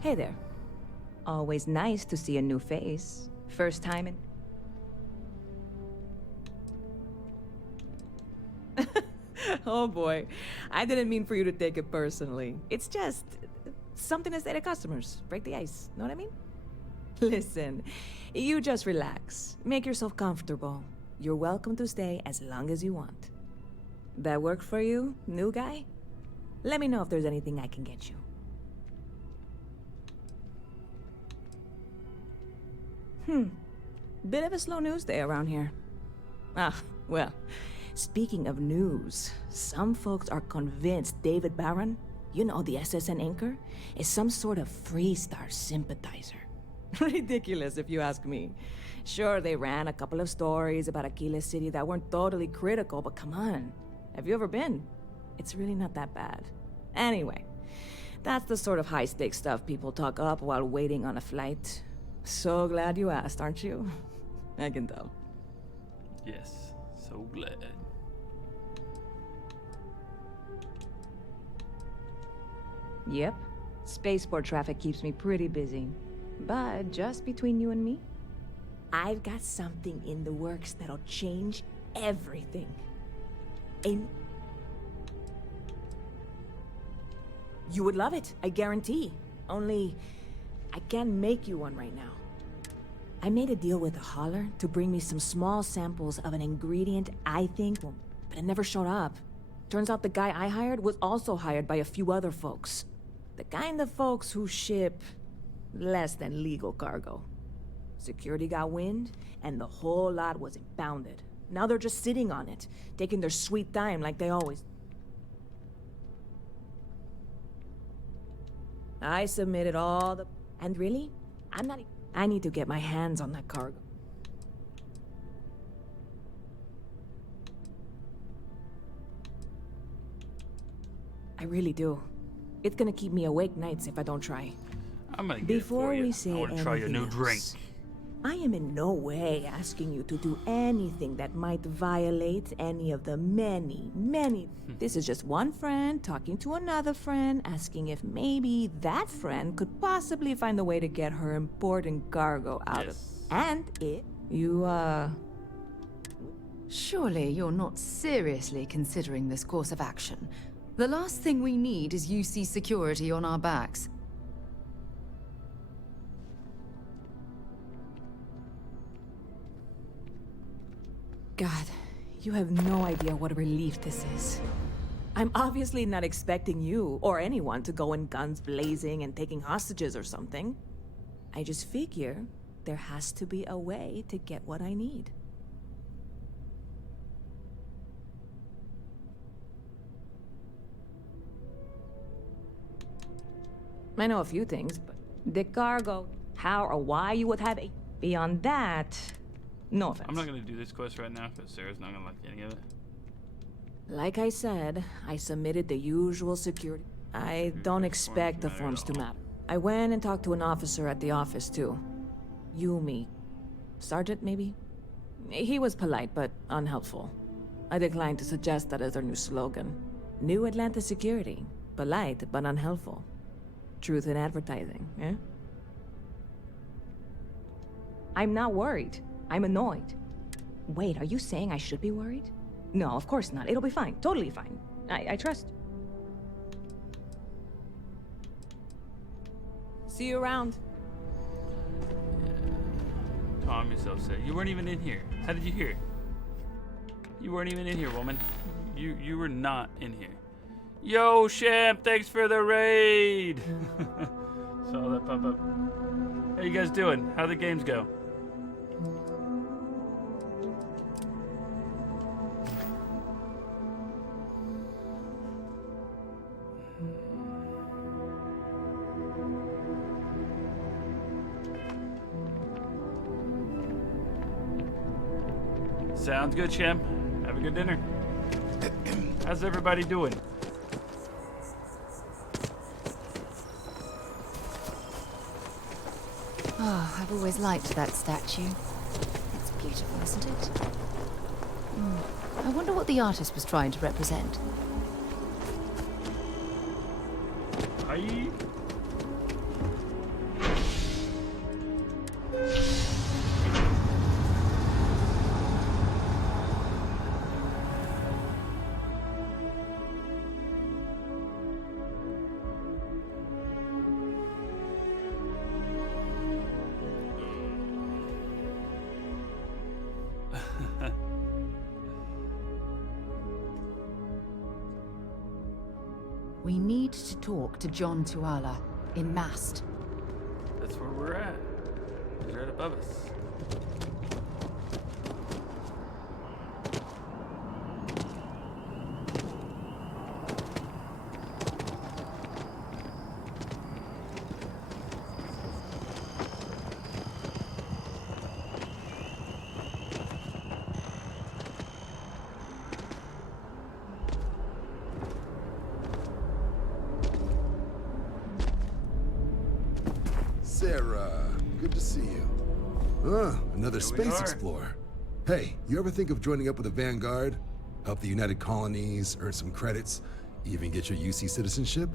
Hey there. Always nice to see a new face. First time in... Oh boy. I didn't mean for you to take it personally. It's just something to say to customers. Break the ice. Know what I mean? Listen, you just relax. Make yourself comfortable. You're welcome to stay as long as you want. That work for you, new guy? Let me know if there's anything I can get you. Bit of a slow news day around here. Ah, well, speaking of news, some folks are convinced David Barron, you know, the SSN anchor, is some sort of Freestar sympathizer. Ridiculous, if you ask me. Sure, they ran a couple of stories about Aquila City that weren't totally critical, but come on. Have you ever been? It's really not that bad. Anyway, that's the sort of high-stakes stuff people talk up while waiting on a flight. So glad you asked, aren't you? I can tell. Yes, so glad. Yep. Spaceport traffic keeps me pretty busy. But just between you and me, I've got something in the works that'll change everything. You would love it, I guarantee. Only, I can't make you one right now. I made a deal with a hauler to bring me some small samples of an ingredient I think will... But it never showed up. Turns out the guy I hired was also hired by a few other folks. The kind of folks who ship less than legal cargo. Security got wind, and the whole lot was impounded. Now they're just sitting on it, taking their sweet time like they always... I submitted all the... And really? I'm not... I need to get my hands on that cargo. I really do. It's gonna keep me awake nights if I don't try. I'm gonna get Before it for you. we say I want to try your new anything drink. else, I am in no way asking you to do anything that might violate any of the many. This is just one friend talking to another friend, asking if maybe that friend could possibly find a way to get her important cargo out of... And if you, Surely you're not seriously considering this course of action. The last thing we need is UC security on our backs. God, you have no idea what a relief this is. I'm obviously not expecting you or anyone to go in guns blazing and taking hostages or something. I just figure there has to be a way to get what I need. I know a few things, but the cargo, how or why you would have a... Beyond that, no offense. I'm not gonna do this quest right now because Sarah's not gonna like any of it. Like I said, I submitted the usual security. I don't expect the forms to matter. I went and talked to an officer at the office, too. Yumi. Sergeant, maybe? He was polite, but unhelpful. I declined to suggest that as their new slogan. New Atlanta Security. Polite, but unhelpful. Truth in advertising, eh? I'm not worried. I'm annoyed. Wait, are you saying I should be worried? No, of course not. It'll be fine. Totally fine. I trust. See you around. Calm yourself, Sarah. You weren't even in here. How did you hear? You weren't even in here, woman. You were not in here. Yo, Champ, thanks for the raid. Saw that pop up. How you guys doing? How the games go? Sounds good, Champ. Have a good dinner. How's everybody doing? Oh, I've always liked that statue. It's beautiful, isn't it? I wonder what the artist was trying to represent. Hi. We need to talk to John Tuala in Mast. That's where we're at. He's right above us. Sarah, good to see you. Another space explorer. Hey, you ever think of joining up with the Vanguard? Help the United Colonies, earn some credits, even get your UC citizenship?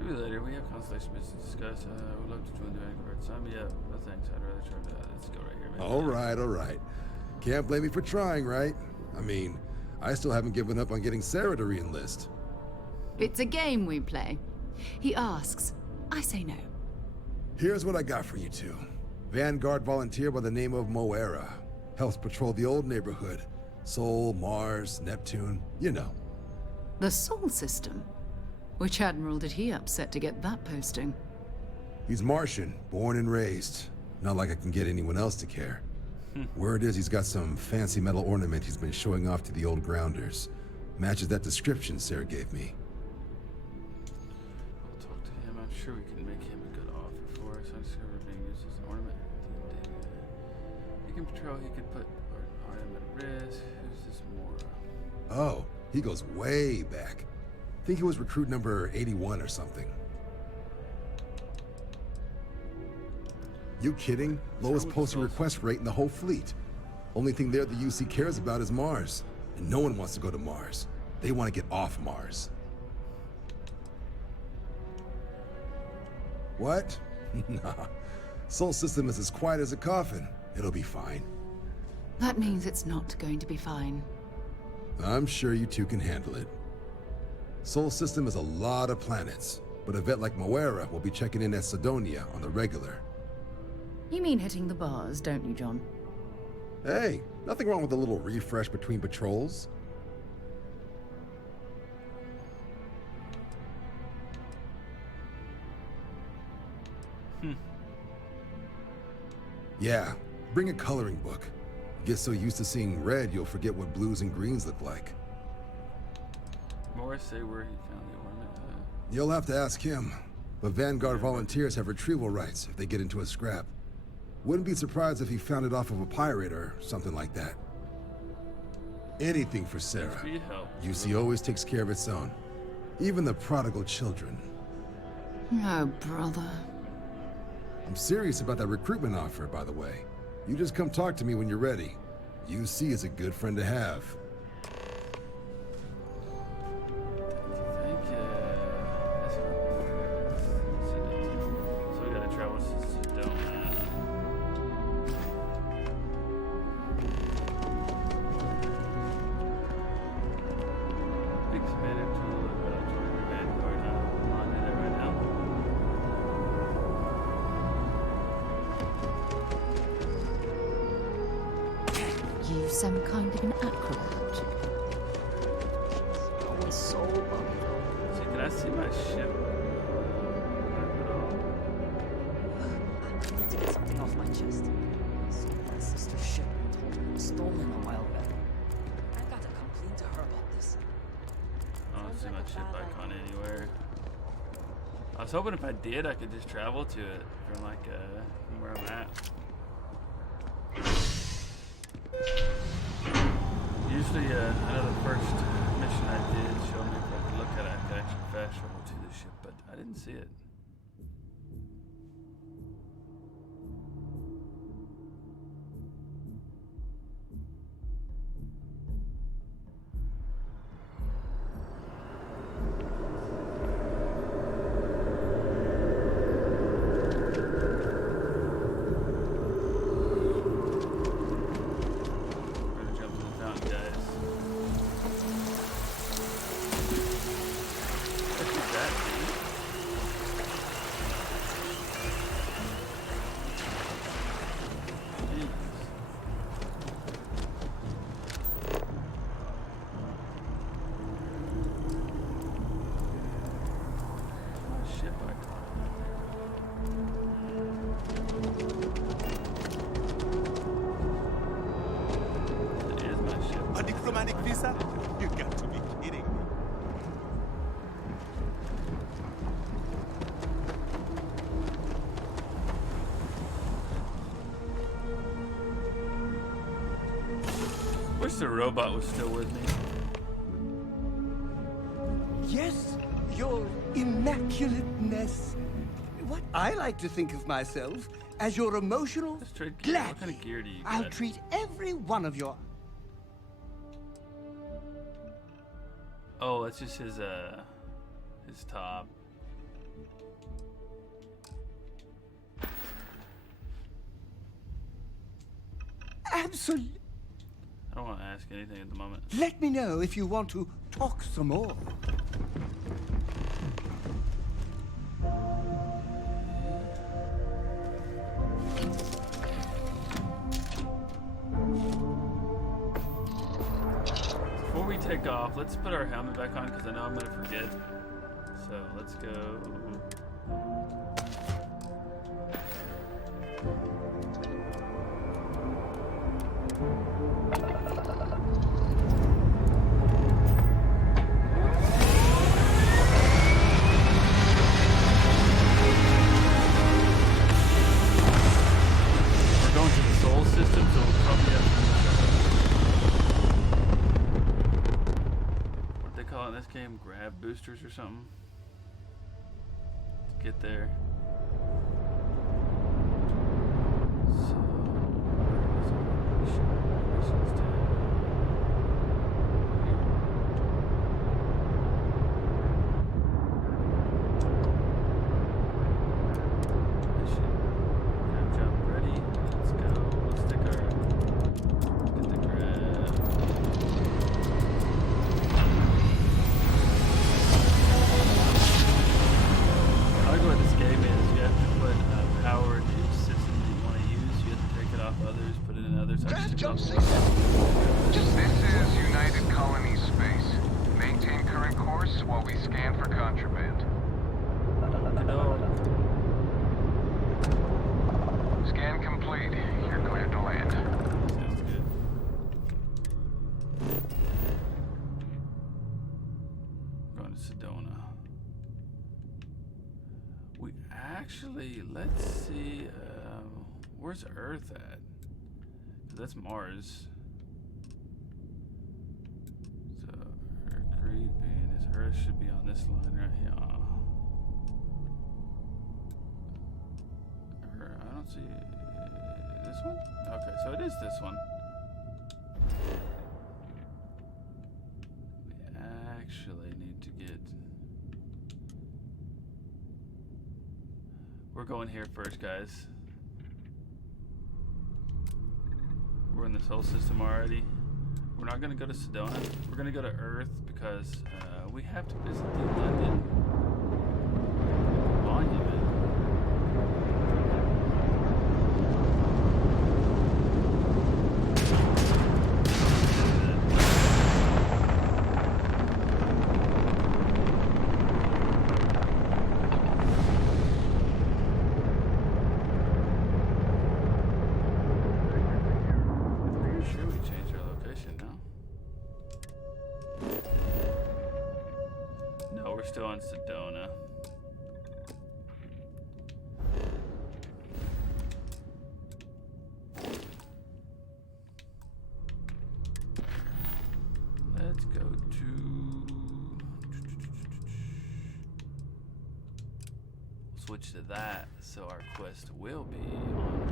Maybe later. We have constellation missions to discuss. I would love to join the Vanguard. Sign me up. No thanks. I'd rather try to. Let's go right here, man. All right. Can't blame me for trying, right? I mean, I still haven't given up on getting Sarah to re-enlist. It's a game we play. He asks, I say no. Here's what I got for you two. Vanguard volunteer by the name of Moera. Helps patrol the old neighborhood. Sol, Mars, Neptune, you know. The Sol system? Which admiral did he upset to get that posting? He's Martian, born and raised. Not like I can get anyone else to care. Word is he's got some fancy metal ornament he's been showing off to the old grounders. Matches that description Sarah gave me. I'll talk to him. I'm sure we can make him a good offer for us. I discovered being used as an ornament. He can patrol. He could put RM at risk. Who's this Mora? Oh, he goes way back. Think he was recruit number 81 or something. You kidding? Lowest posted request rate in the whole fleet. Only thing there the UC cares about is Mars. And no one wants to go to Mars. They want to get off Mars. What? Nah. Sol system is as quiet as a coffin. It'll be fine. That means it's not going to be fine. I'm sure you two can handle it. Sol system is a lot of planets, but a vet like Moera will be checking in at Sidonia on the regular. You mean hitting the bars, don't you, John? Hey, nothing wrong with a little refresh between patrols. Yeah, bring a coloring book. Get so used to seeing red, you'll forget what blues and greens look like. Morris say where he found the ornament. You'll have to ask him, but Vanguard volunteers have retrieval rights if they get into a scrap. Wouldn't be surprised if he found it off of a pirate or something like that. Anything for Sarah. Thanks for your help. UC always takes care of its own. Even the prodigal children. Oh, brother. I'm serious about that recruitment offer, by the way. You just come talk to me when you're ready. UC is a good friend to have. Thank you. So we gotta travel to Sedona. Big expanded tool joining Vanguard. I'm on to that right now. You some kind of an acrobat? I was so bummed. See, can I see my ship? I need to get something off my chest. So my sister's ship told her it was stolen a while back. I've got to complain to her about this. I don't see my ship icon anywhere. I was hoping if I did, I could just travel to it from like from where I'm at. Usually, I know the first mission I did showed me if I could look at it, I could actually fast travel to the ship, but I didn't see it. A diplomatic visa? You got to be kidding me. Wish the robot was still with me. Yes, your immaculateness. What I like to think of myself as your emotional glad. What kind of gear do you I'll got? treat every one of your... Oh, that's just his top. Absolutely. I don't want to ask anything at the moment. Let me know if you want to talk some more. Before we take off, let's put our helmet back on because I know I'm going to forget. So let's go. We're going to the soul system, so we'll probably have what they call it in this game, grab boosters or something to get there. So actually, let's see, where's Earth at? 'Cause that's Mars. So, Mercury, Venus, Earth should be on this line right here. I don't see this one? Okay, so it is this one. We actually need to get... We're going here first, guys. We're in this whole system already. We're not gonna go to Sedona. We're gonna go to Earth because we have to visit the London Monument. Still on Sedona. Let's go to... Switch to that, so our quest will be on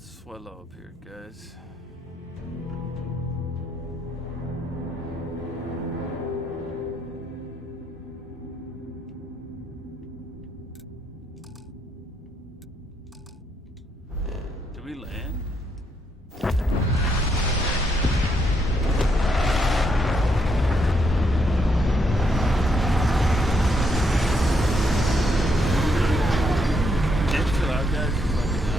swallow up here, guys. Did we land? It's too loud, guys. Just let me know.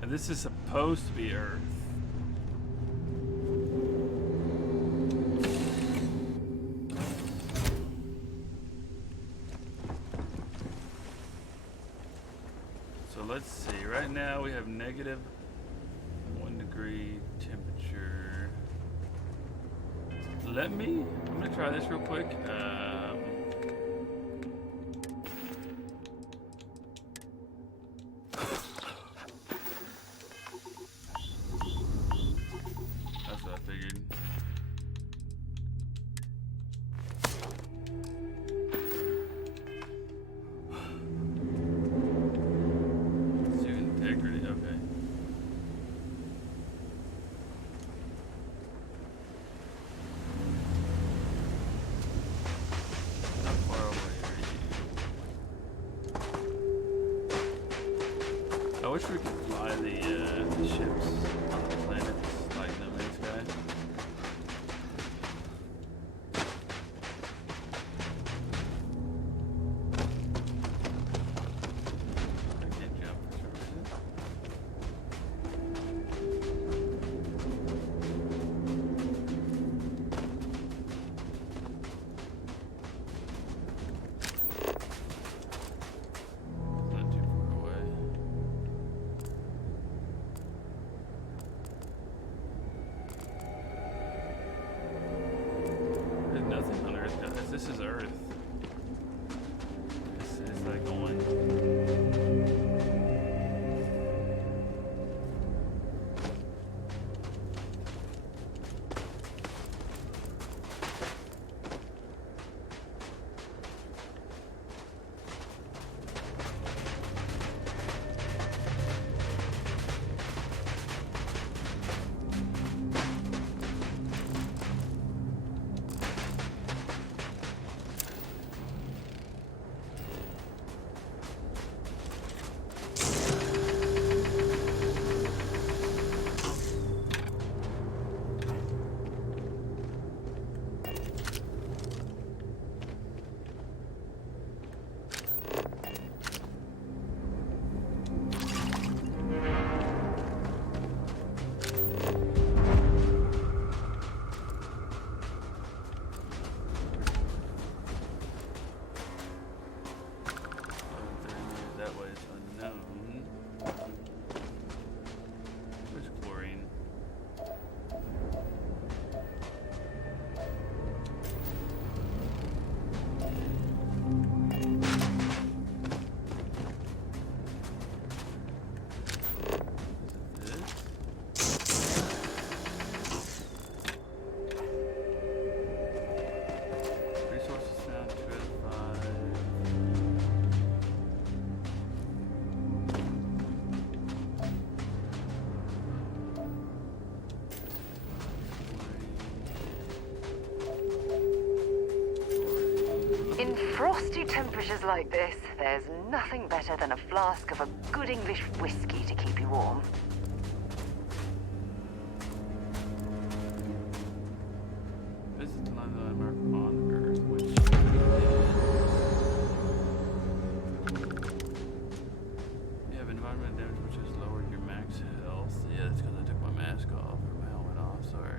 And this is supposed to be Earth. let's see. Right now we have -1 degree temperature. I'm gonna try this real quick. That's what I figured. Integrity, okay. How far away are you? I wish we could fly the ships on the planets like No Man's Sky. I can't jump for some reason. Not too far away. There's nothing on Earth, guys. This is Earth. This is like going. That way is unknown. Where's chlorine? Is it this? Resources found 2 out of 5. In frosty temperatures like this, there's nothing better than a flask of a good English whiskey to keep you warm. Visit the landmark on Earth, which you have environment damage, which has lowered your max health. Yeah, that's because I took my mask off or my helmet off. Sorry.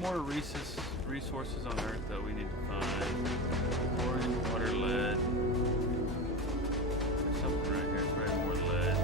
more resources on Earth that we need to find. Chlorine, water, lead. There's something right here. It's right, more lead.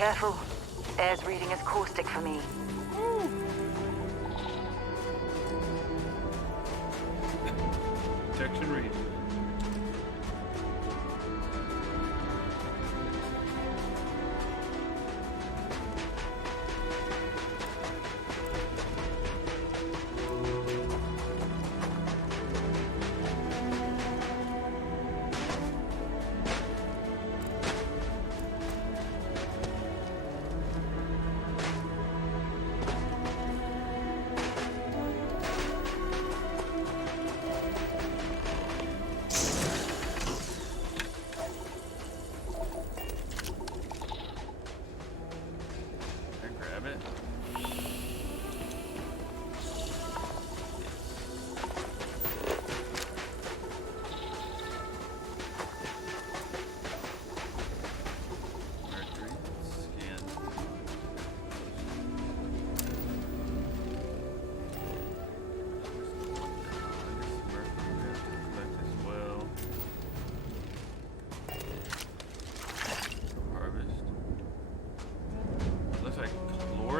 Careful. Air's reading is caustic for me. Protection read.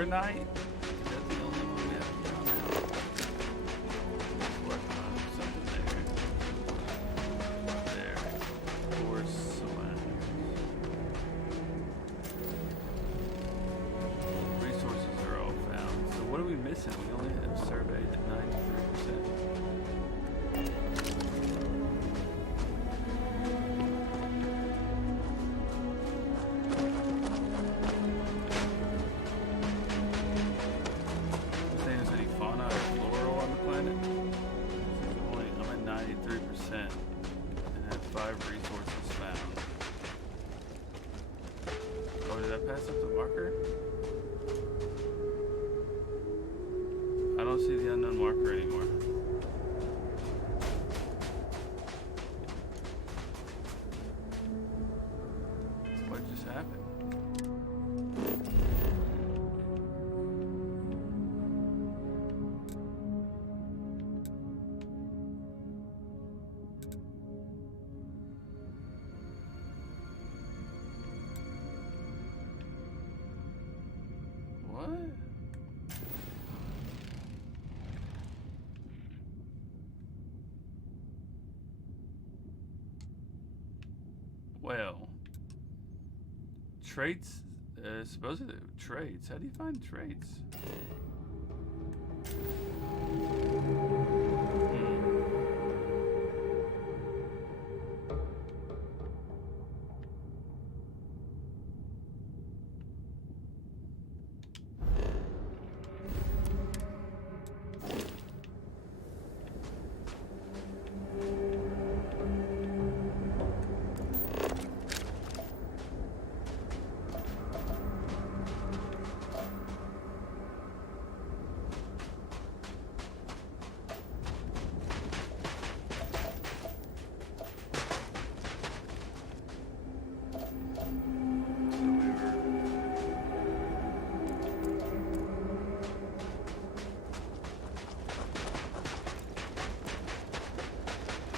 Night? Is that the only one we have down now? What? Something there. There. Force resources are all found. So what are we missing? We only have surveyed at 93%. And have 5 resources found. Oh, did I pass up the marker? I don't see the unknown marker anymore. What just happened? Well, traits, supposedly traits. How do you find traits?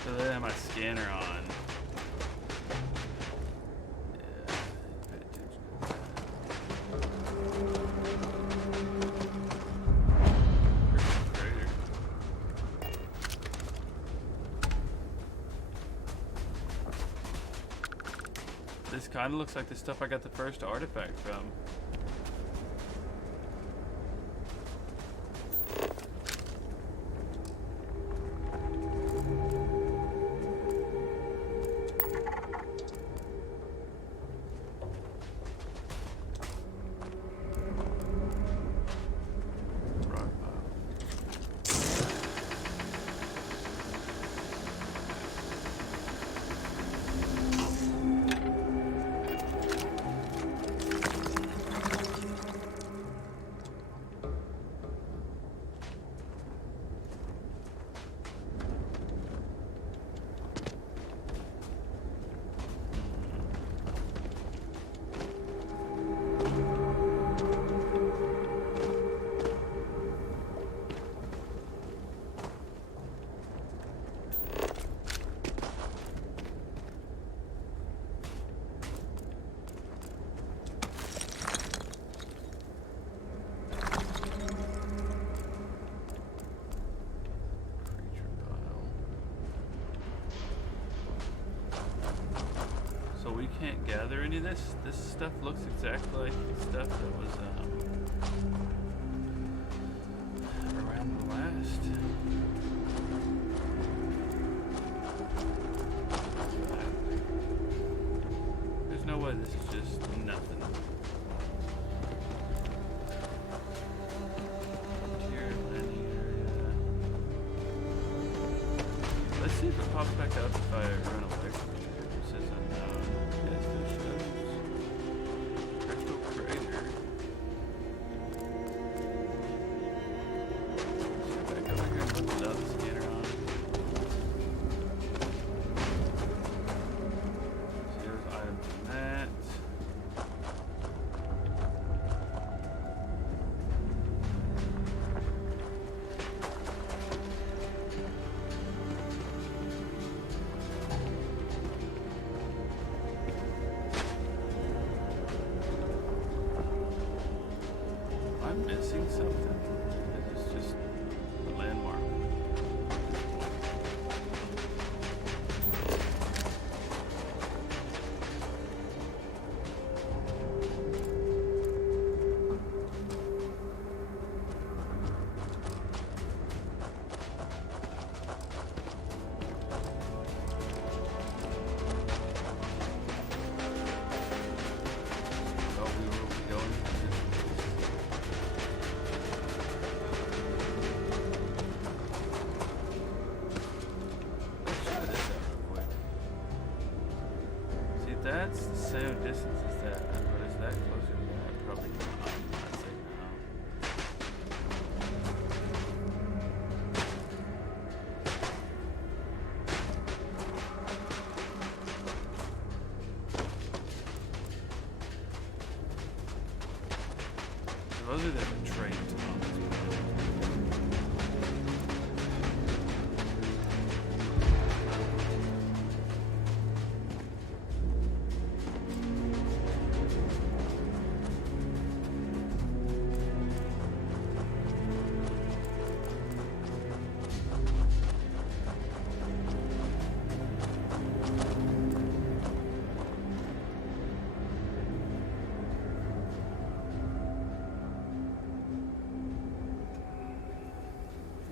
So they have my scanner on. This kind of looks like the stuff I got the first artifact from. any of this. This stuff looks exactly like the stuff that was around the last. There's no way this is just nothing. Let's see if it pops back up if I run away from it. It says unknown. Yes, this shows crystal crater. Let's go back over here and look without the scanner on. See, there's items in that. I'm missing something. This is just a landmark. Oh, we will be going. See, that's the same distance as that, but is that closer to that? Probably not. I'd say no. Supposedly there's a train on this one.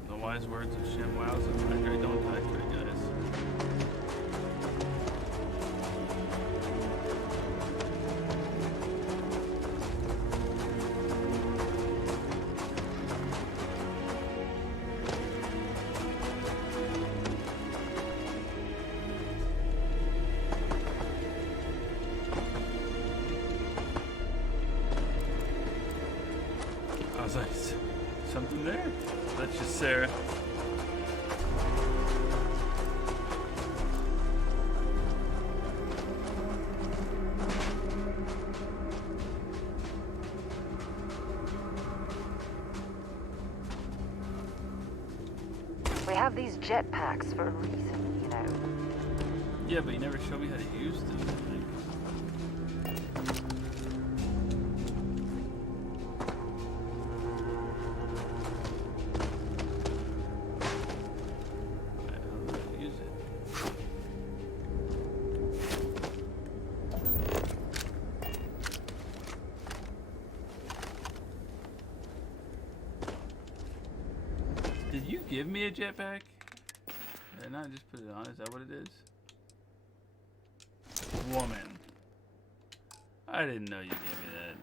The wise words of Shem Wowza. Hydrate, don't hydrate, guys. I was like, something there? That's just Sarah. We have these jetpacks for a reason, you know. Yeah, but you never showed me how to use them. I think. I don't know how to use it. Did you give me a jetpack? Did I not just put it on? Is that what it is? Woman. I didn't know you gave me that.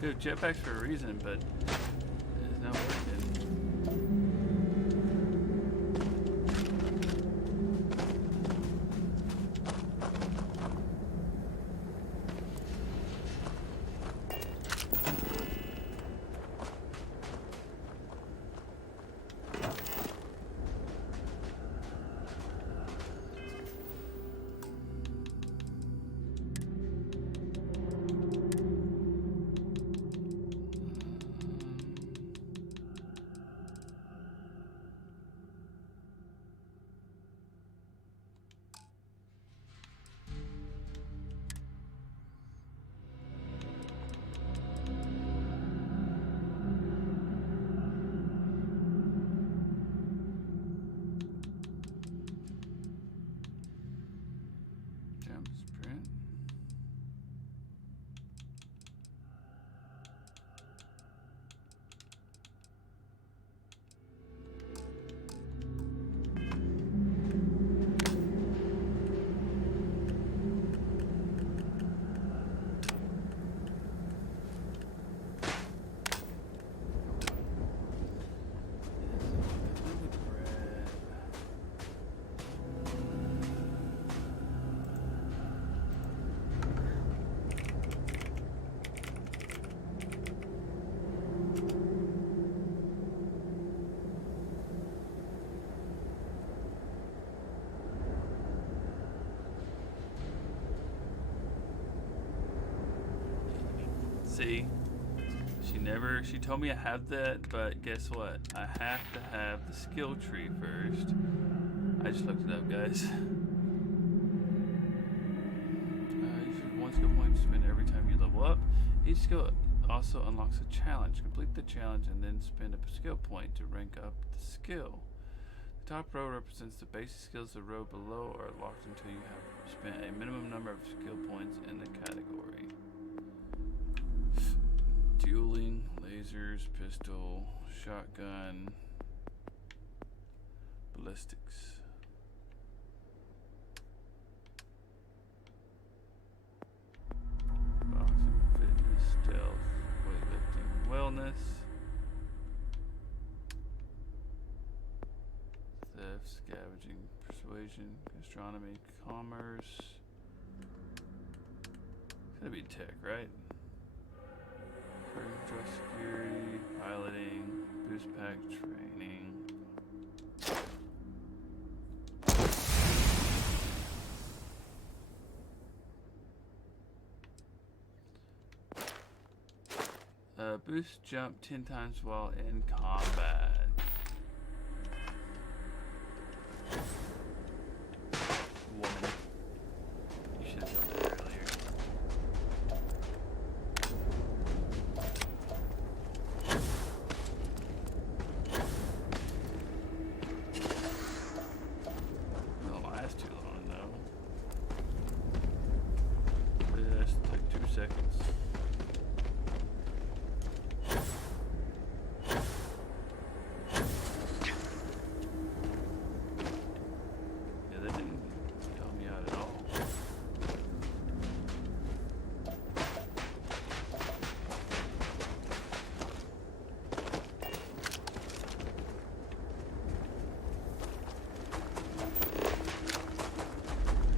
We have jetpacks for a reason, but it's not working. See? She told me I have that, but guess what? I have to have the skill tree first. I just looked it up, guys. Use your one skill point to spend every time you level up. Each skill also unlocks a challenge. Complete the challenge and then spend a skill point to rank up the skill. The top row represents the basic skills. The row below are locked until you have spent a minimum number of skill points in the category. Dueling, lasers, pistol, shotgun, ballistics. Boxing, fitness, stealth, weightlifting, wellness, theft, scavenging, persuasion, gastronomy, commerce. It's gonna be tech, right? Drug security, piloting, boost pack training. Boost jump 10 times while in combat. Woman. You should have told me that earlier. It don't last too long though. It lasts like 2 seconds.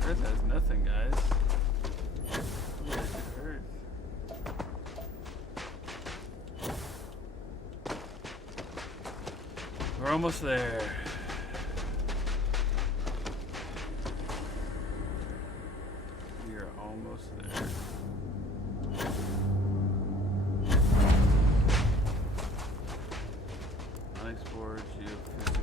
Earth has nothing, guys. What is it, Earth? We're almost there. We are almost there. Unexplored geophysical.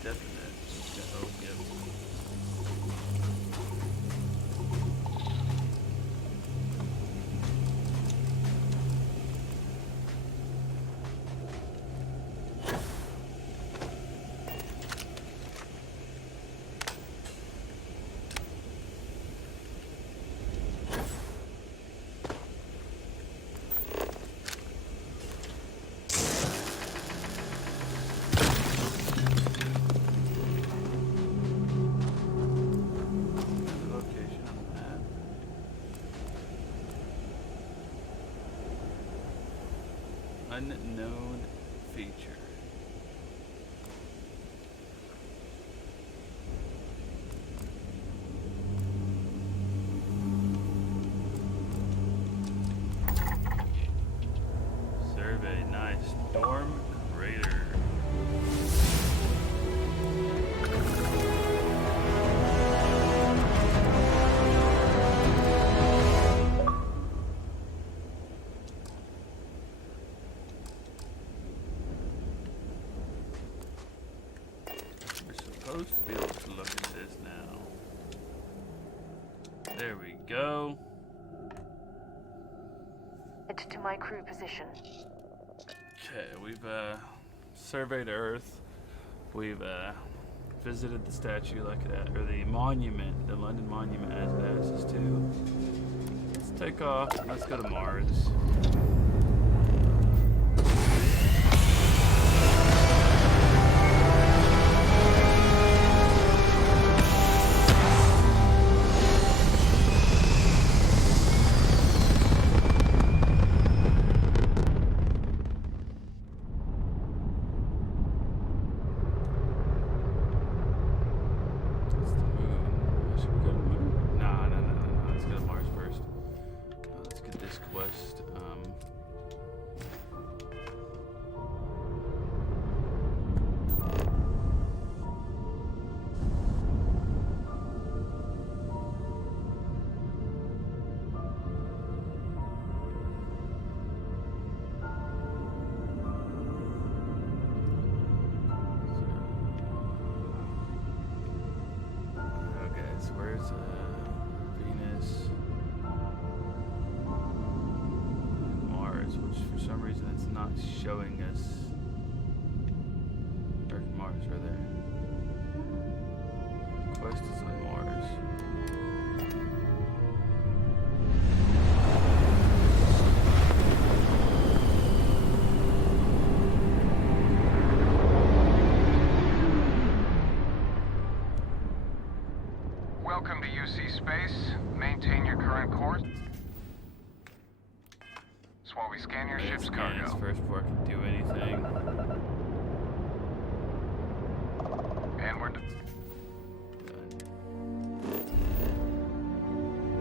Step in it. Oh, yep. Unknown feature. Survey, nice. Storm crater. Supposed to be able to look at this now. There we go. To my crew position. Okay, we've surveyed Earth. We've visited the statue like it, or the monument, the London Monument, as it asks us to. Let's take off. Let's go to Mars. There's Venus and Mars, which for some reason it's not showing us. Earth and Mars right there. Quest is on Mars. Welcome to UC Space. Maintain your current course. That's while we scan your ship's cargo. First before I can do anything. And we're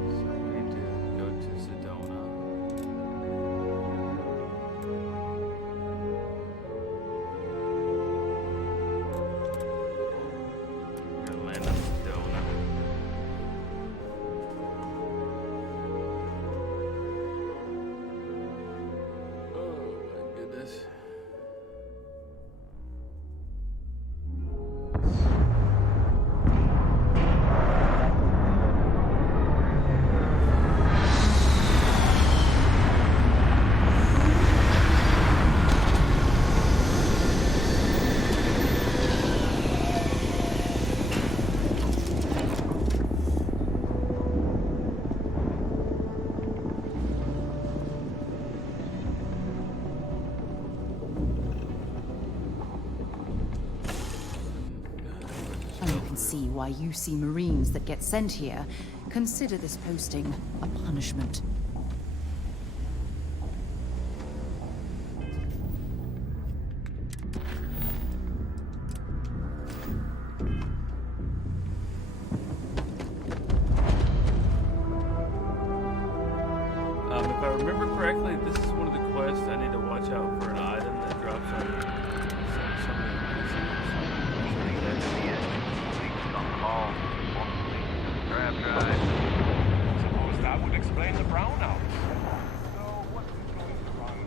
So we need to go to Sedona. We're gonna land on Sedona. Oh my goodness. You can see why UC Marines that get sent here consider this posting a punishment. If I remember correctly, this is one of the quests I need to watch out for an item that drops on Suppose that would explain the brownout. So what is going wrong?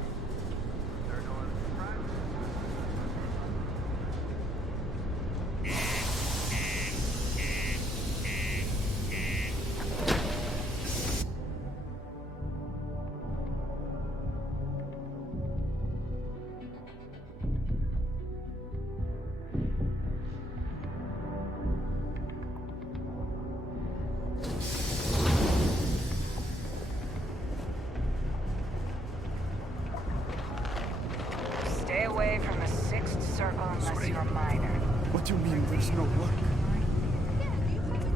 There are no other surprises? Stay away from the sixth circle unless you're a minor. What do you mean there's no luck?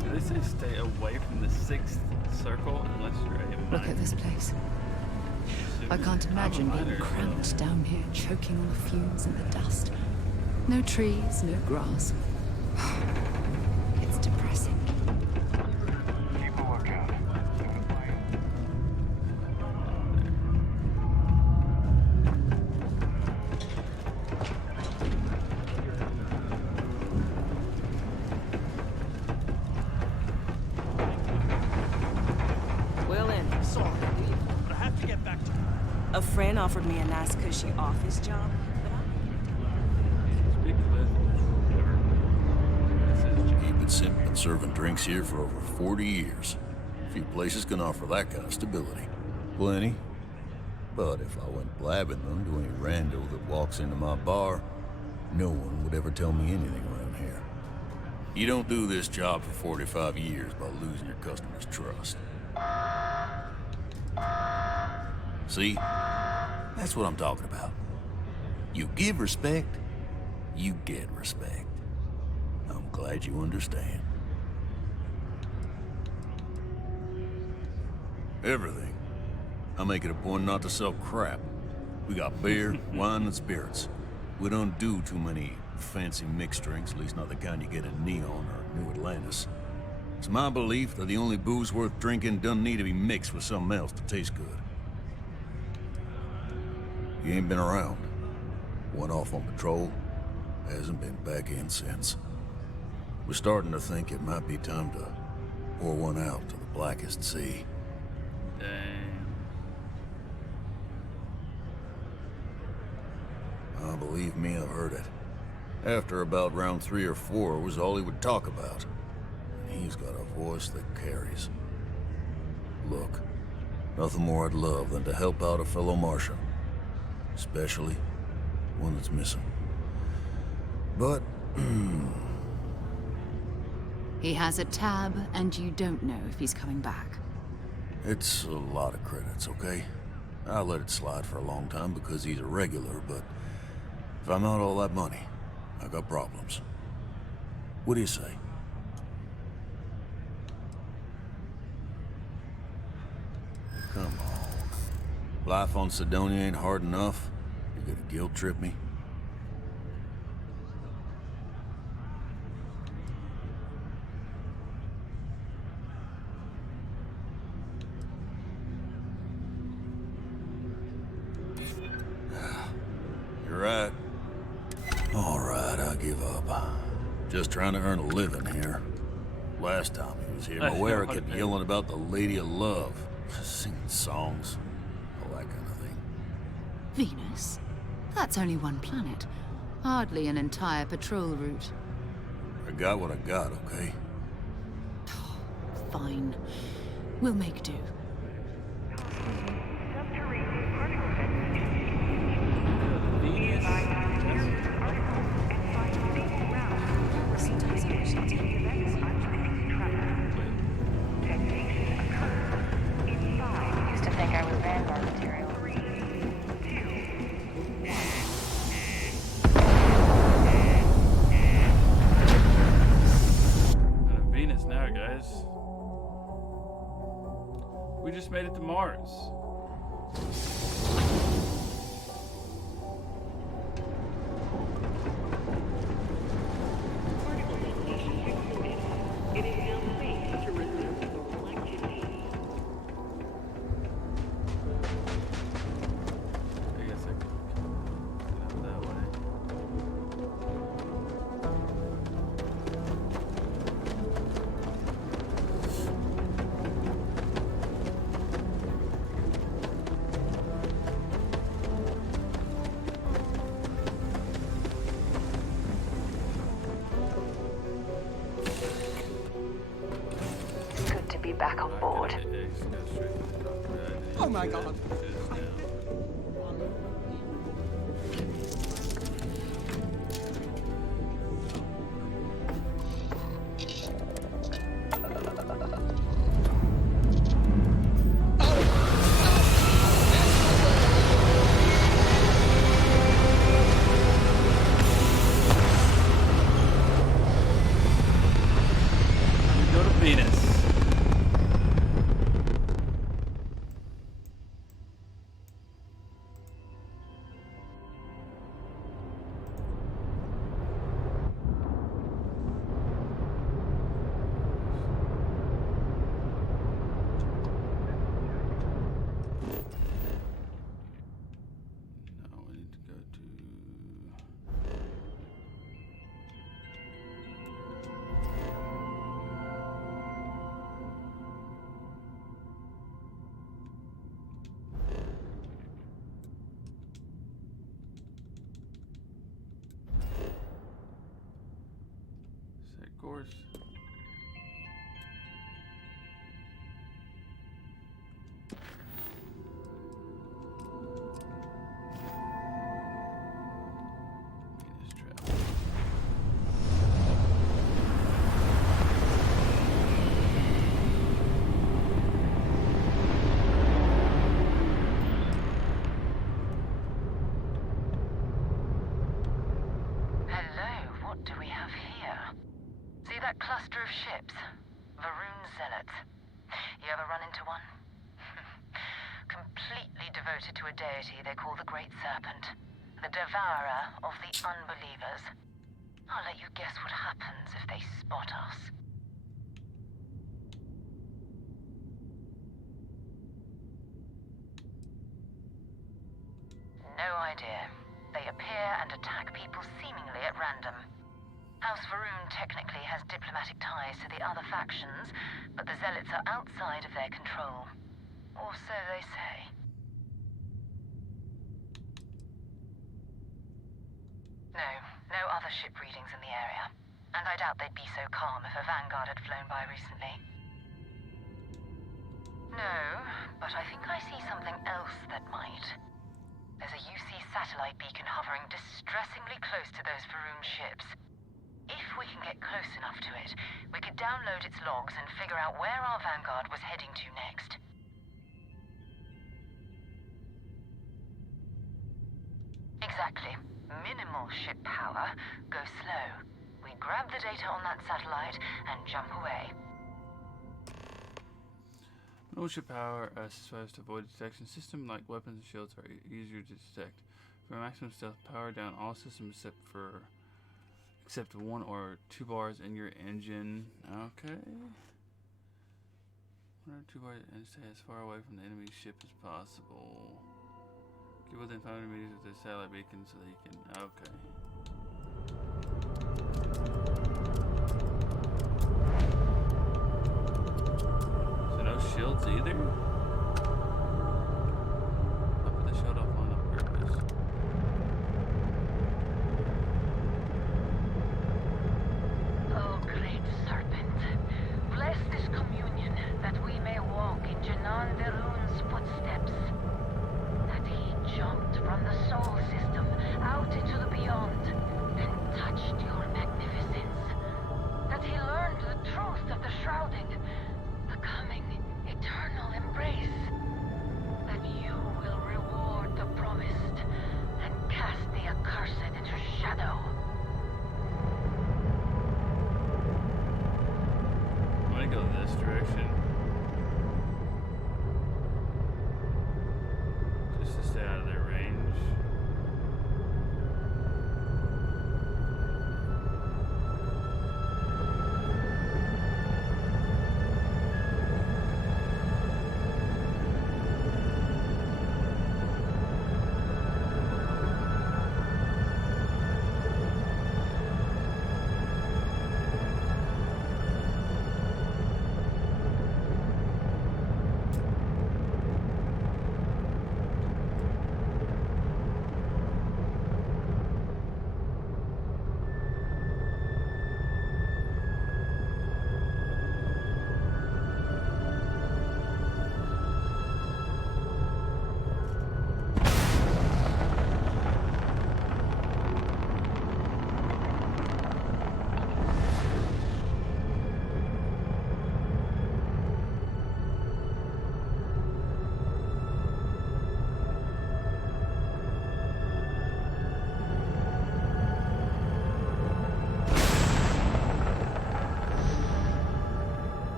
Did they say stay away from the sixth circle unless you're a minor? Look at this place. I can't imagine being cramped down here, choking on the fumes and the dust. No trees, no grass. It's depressing. Keep a lookout. Well in. Sorry, but I have to get back to you. A friend offered me a nice cushy office job, but Keep it simple. Been serving drinks here for over 40 years. Few places can offer that kind of stability. Plenty. But if I went blabbing them to any rando that walks into my bar, no one would ever tell me anything around here. You don't do this job for 45 years by losing your customers' trust. See? That's what I'm talking about. You give respect, you get respect. I'm glad you understand. Everything. I make it a point not to sell crap. We got beer, wine, and spirits. We don't do too many fancy mixed drinks, at least not the kind you get in Neon or New Atlantis. It's my belief that the only booze worth drinking doesn't need to be mixed with something else to taste good. You ain't been around. Went off on patrol. Hasn't been back in since. We're starting to think it might be time to pour one out to the blackest sea. Believe me, I've heard it. After about round 3 or 4 was all he would talk about. he's got a voice that carries. Look, nothing more I'd love than to help out a fellow Martian. Especially one that's missing. But, He has a tab, and you don't know if he's coming back. it's a lot of credits, okay? I'll let it slide for a long time because he's a regular, but if I'm out all that money, I got problems. What do you say? Come on. Life on Sidonia ain't hard enough. You're gonna guilt trip me? You're right. All right, I give up. Just trying to earn a living here. Last time he was here, Moera kept yelling about the Lady of Love, singing songs, all that kind of thing. Venus? That's only one planet. Hardly an entire patrol route. I got what I got, okay? Fine. We'll make do. Used to think I was Vanguard material. Venus now, guys. We just made it to Mars. I guess I could go that way. Good to be back on board. Oh my god. We go to Venus. Now we need to go to. Set course. Venus travel. Hello, what do we have here? See that cluster of ships? Varun Zealots. You ever run into one? Completely devoted to a deity they call the Great Serpent. The devourer of the unbelievers. I'll let you guess what happens if they spot us. No idea. They appear and attack people seemingly at random. House Varun technically has diplomatic ties to the other factions, but the Zealots are outside of their control. Or so they say. No other ship readings in the area. And I doubt they'd be so calm if a Vanguard had flown by recently. No, but I think I see something else that might. There's a UC satellite beacon hovering distressingly close to those Varun ships. If we can get close enough to it, we could download its logs and figure out where our Vanguard was heading to next. Exactly. Minimal ship power, go slow. We grab the data on that satellite and jump away. No ship power survives to avoid detection. System like weapons and shields are easier to detect. For maximum stealth, power down all systems except 1 or 2 bars in your engine. Okay. 1 or 2 bars and stay as far away from the enemy ship as possible. Get within 500 meters of the satellite beacon so that you can. Okay. So no shields either? I put the shield off on purpose. Oh, great serpent, bless this communion that we may walk in Janan Verun's footsteps. That he jumped from the soul system out into the beyond and touched your magnificence. That he learned the truth of the shrouding, the coming eternal embrace. That you will reward the promised and cast the accursed into shadow. I'm gonna go this direction. Just to stay out of their range.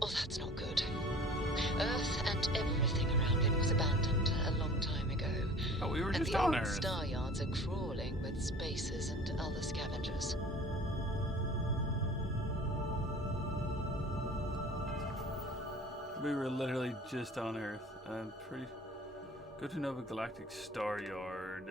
Oh, that's not good. Earth and everything around it was abandoned a long time ago. Oh, we were and just the on old Earth. star yards are crawling with spacers and other scavengers. We were literally just on Earth. I'm pretty. Go to Nova Galactic Star Yard.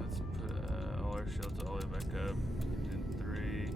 Let's put all our shields all the way back up. Engine 3.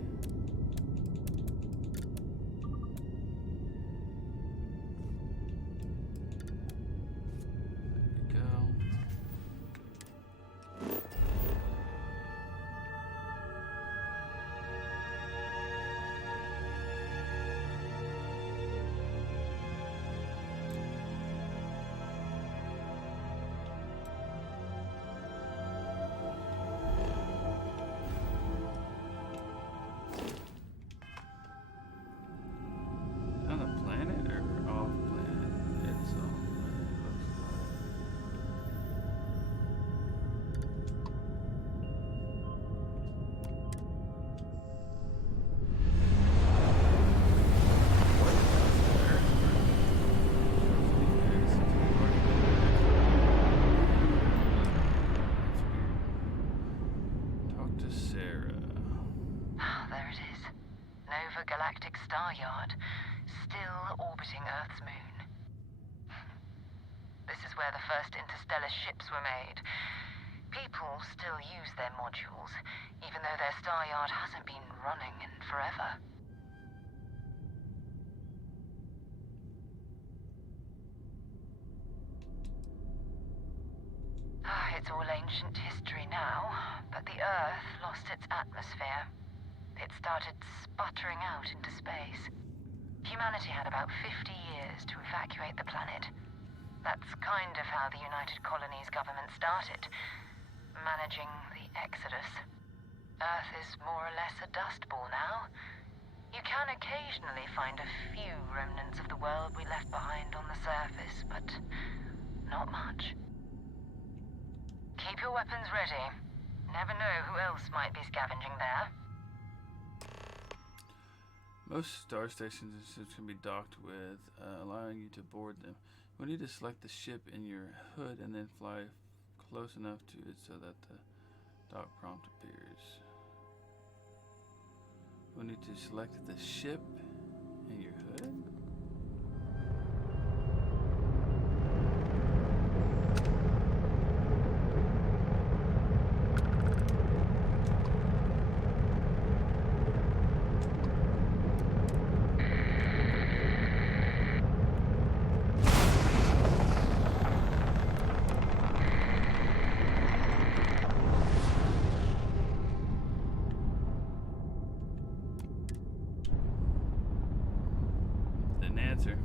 galactic star yard, still orbiting Earth's moon. This is where the first interstellar ships were made. People still use their modules, even though their star yard hasn't been running in forever. It's all ancient history now, but the Earth lost its atmosphere. It started sputtering out into space. Humanity had about 50 years to evacuate the planet. That's kind of how the United Colonies government started, managing the exodus. Earth is more or less a dust ball now. You can occasionally find a few remnants of the world we left behind on the surface, but not much. Keep your weapons ready. Never know who else might be scavenging there. Most star stations and ships can be docked with, allowing you to board them. We need to select the ship in your hood and then fly close enough to it so that the dock prompt appears. We need to select the ship in your hood? Answer.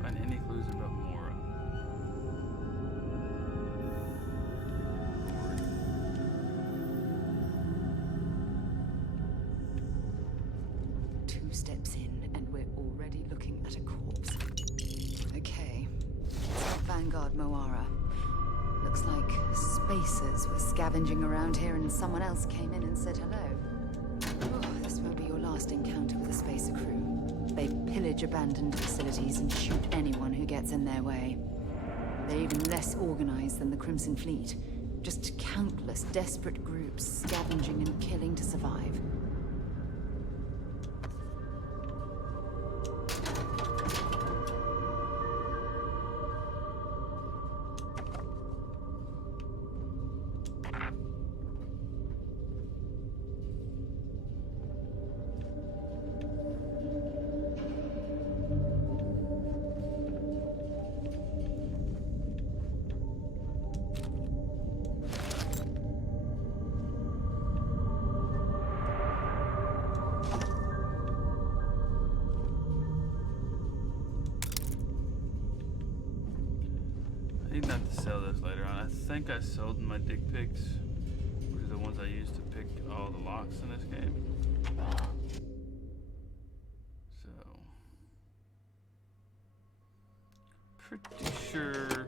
Find any clues about Mora. Two steps in, and we're already looking at a corpse. Okay. Vanguard Moara. Looks like spacers were scavenging around here and someone else came in and said hello. Oh, this won't be your last encounter with a spacer crew. They pillage abandoned facilities and shoot anyone who gets in their way. They're even less organized than the Crimson Fleet. Just countless desperate groups scavenging and killing to survive. I need not to sell those later on. I think I sold my dick pics, which are the ones I used to pick all the locks in this game. So, pretty sure.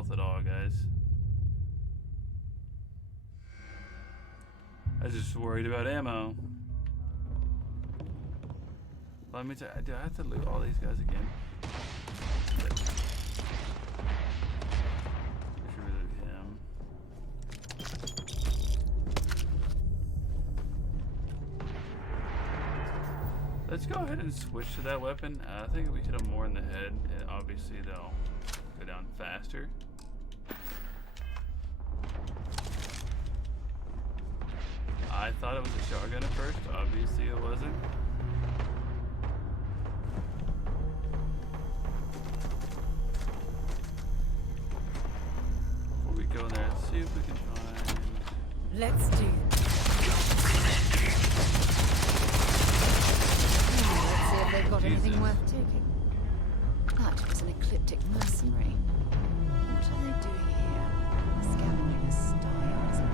health at all, guys. I was just worried about ammo. Let me tell you, do I have to loot all these guys again? Yep. Should we loot him? Let's go ahead and switch to that weapon. I think if we hit them more in the head, obviously they'll go down faster. I thought it was a shotgun at first. Obviously it wasn't. Before we go there, let's see if we can find... Let's do it. Let's see if they've got anything worth taking. That was an ecliptic mercenary. What are they doing here? Scavenging a style, isn't it?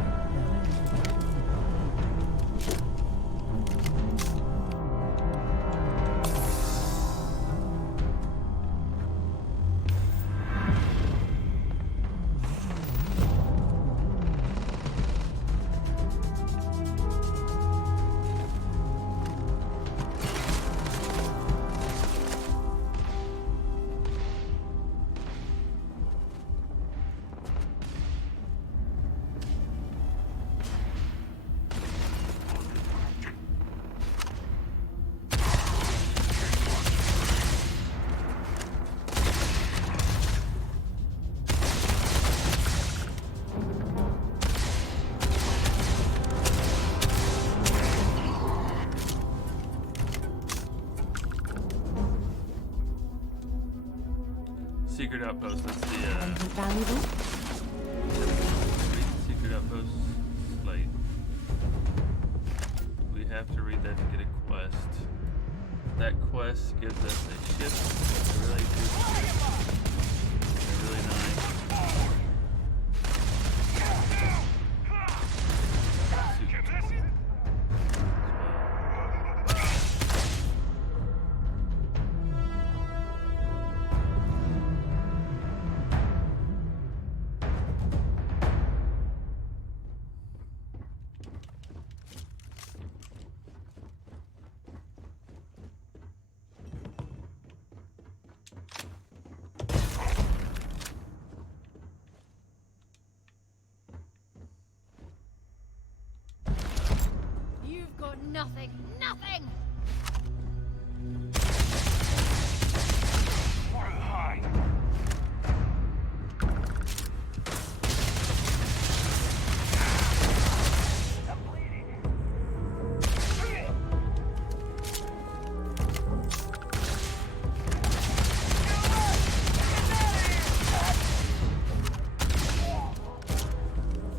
Secret outpost, that's the valuable? secret outpost slate. We have to read that to get a quest. That quest gives us a ship. They're really good. They're really nice. You've got nothing. Nothing!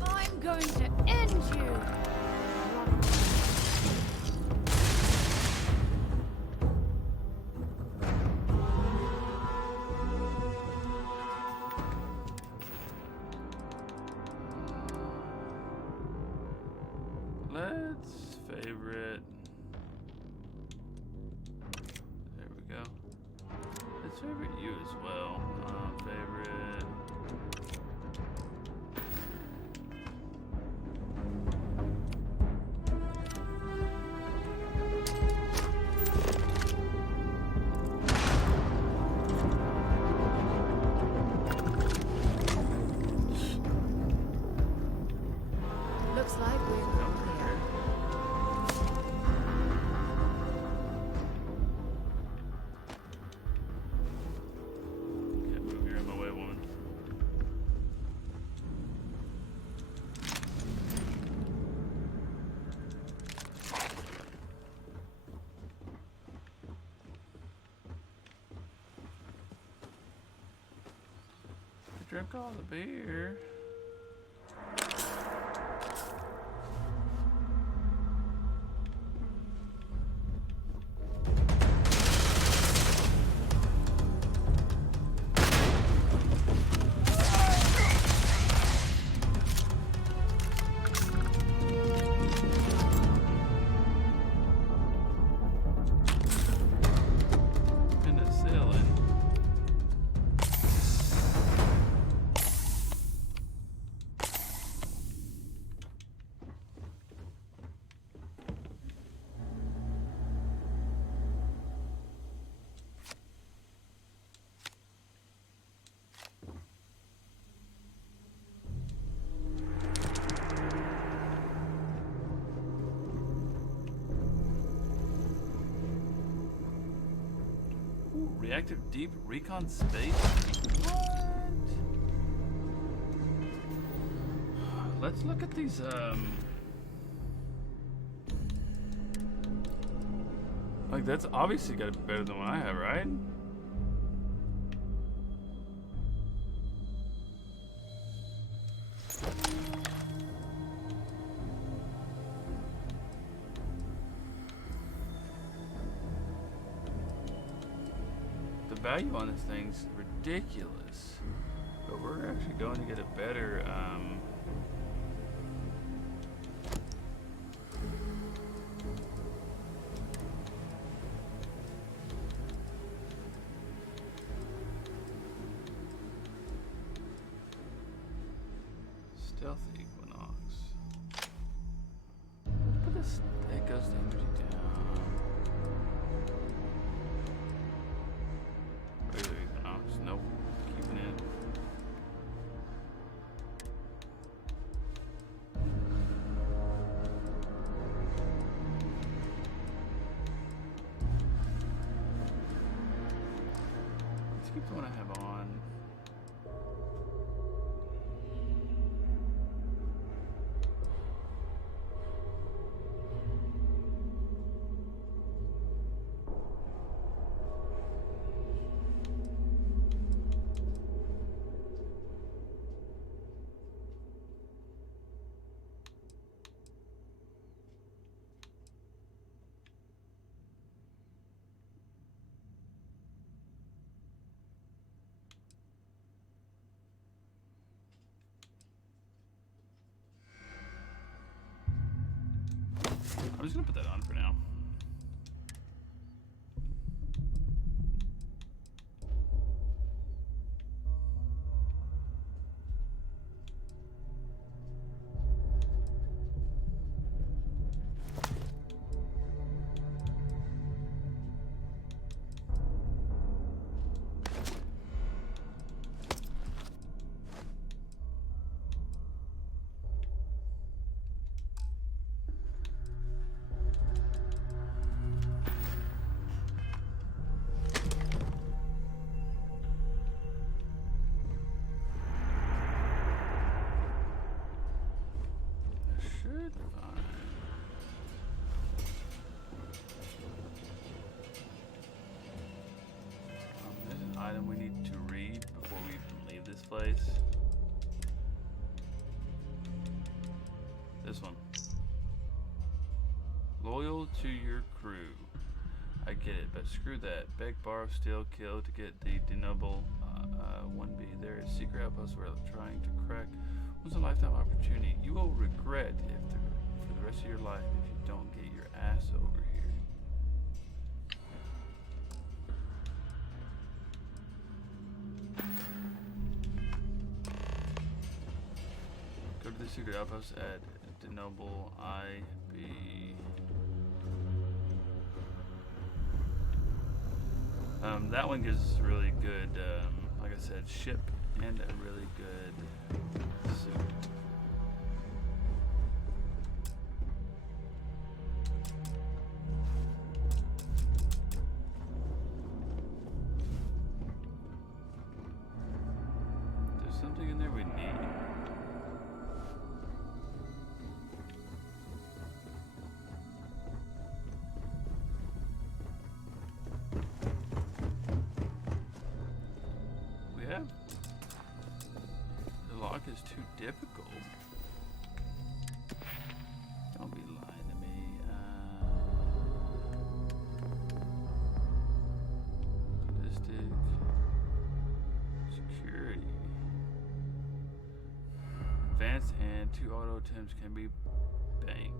I'm going to end you! Let's favorite. There we go. Let's favorite you as well. Favorite. Looks like we're clear. Can't move, you're in my way, woman. I drank all the beer. Penicillin. Reactive deep recon space? What? Let's look at these, like, that's obviously gotta be better than what I have, right? The value on this thing's ridiculous, but we're actually going to get a better, stealth equinox. Let's put this, it goes the energy down. Regular equinox, nope, keeping it. Let's keep the one I have on. I'm just gonna put that on for now. Should fine. There's an item we need to read before we even leave this place. This one. Loyal to your crew. I get it, but screw that. Beg, borrow, steal, kill to get the denoble 1B. There is secret outpost we're trying to crack. Once a lifetime opportunity. You will regret for the rest of your life if you don't get your ass over here. Go to the secret outpost at denoble IB. That one gives us really good, like I said, ship and a really good suit. There's something in there we need. The lock is too difficult. Don't be lying to me. Ballistic security. Advanced and 2 auto attempts can be banked.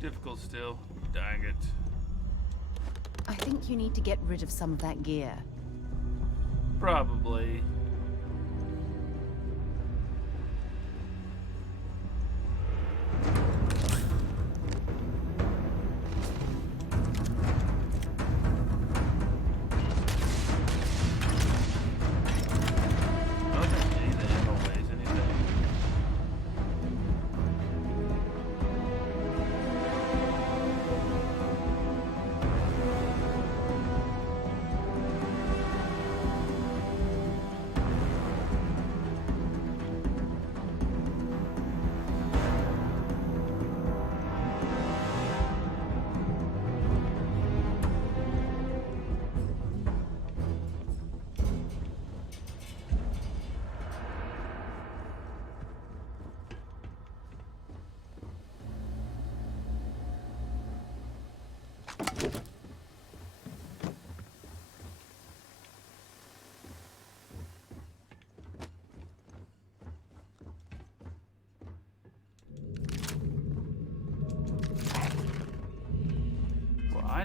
Difficult still. Dang it. I think you need to get rid of some of that gear. Probably.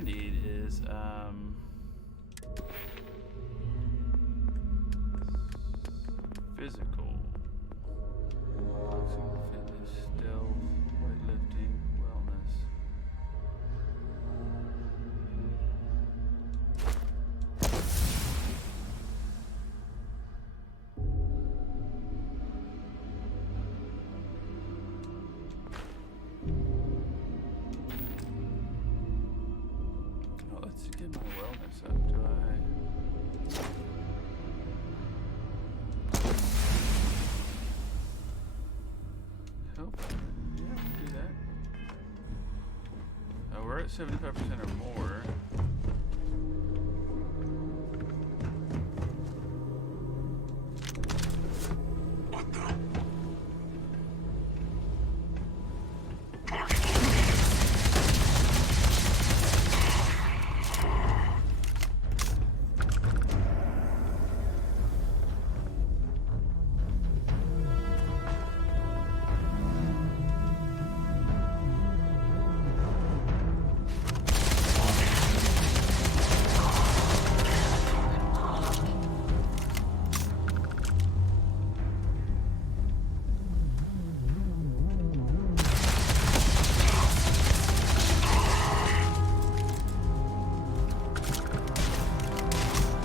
need is physical, boxing, fitness, stealth, weightlifting, wellness. Oh, let's get my wellness up. Do I? Help. Yeah, do that. We're at 75% or more. What the?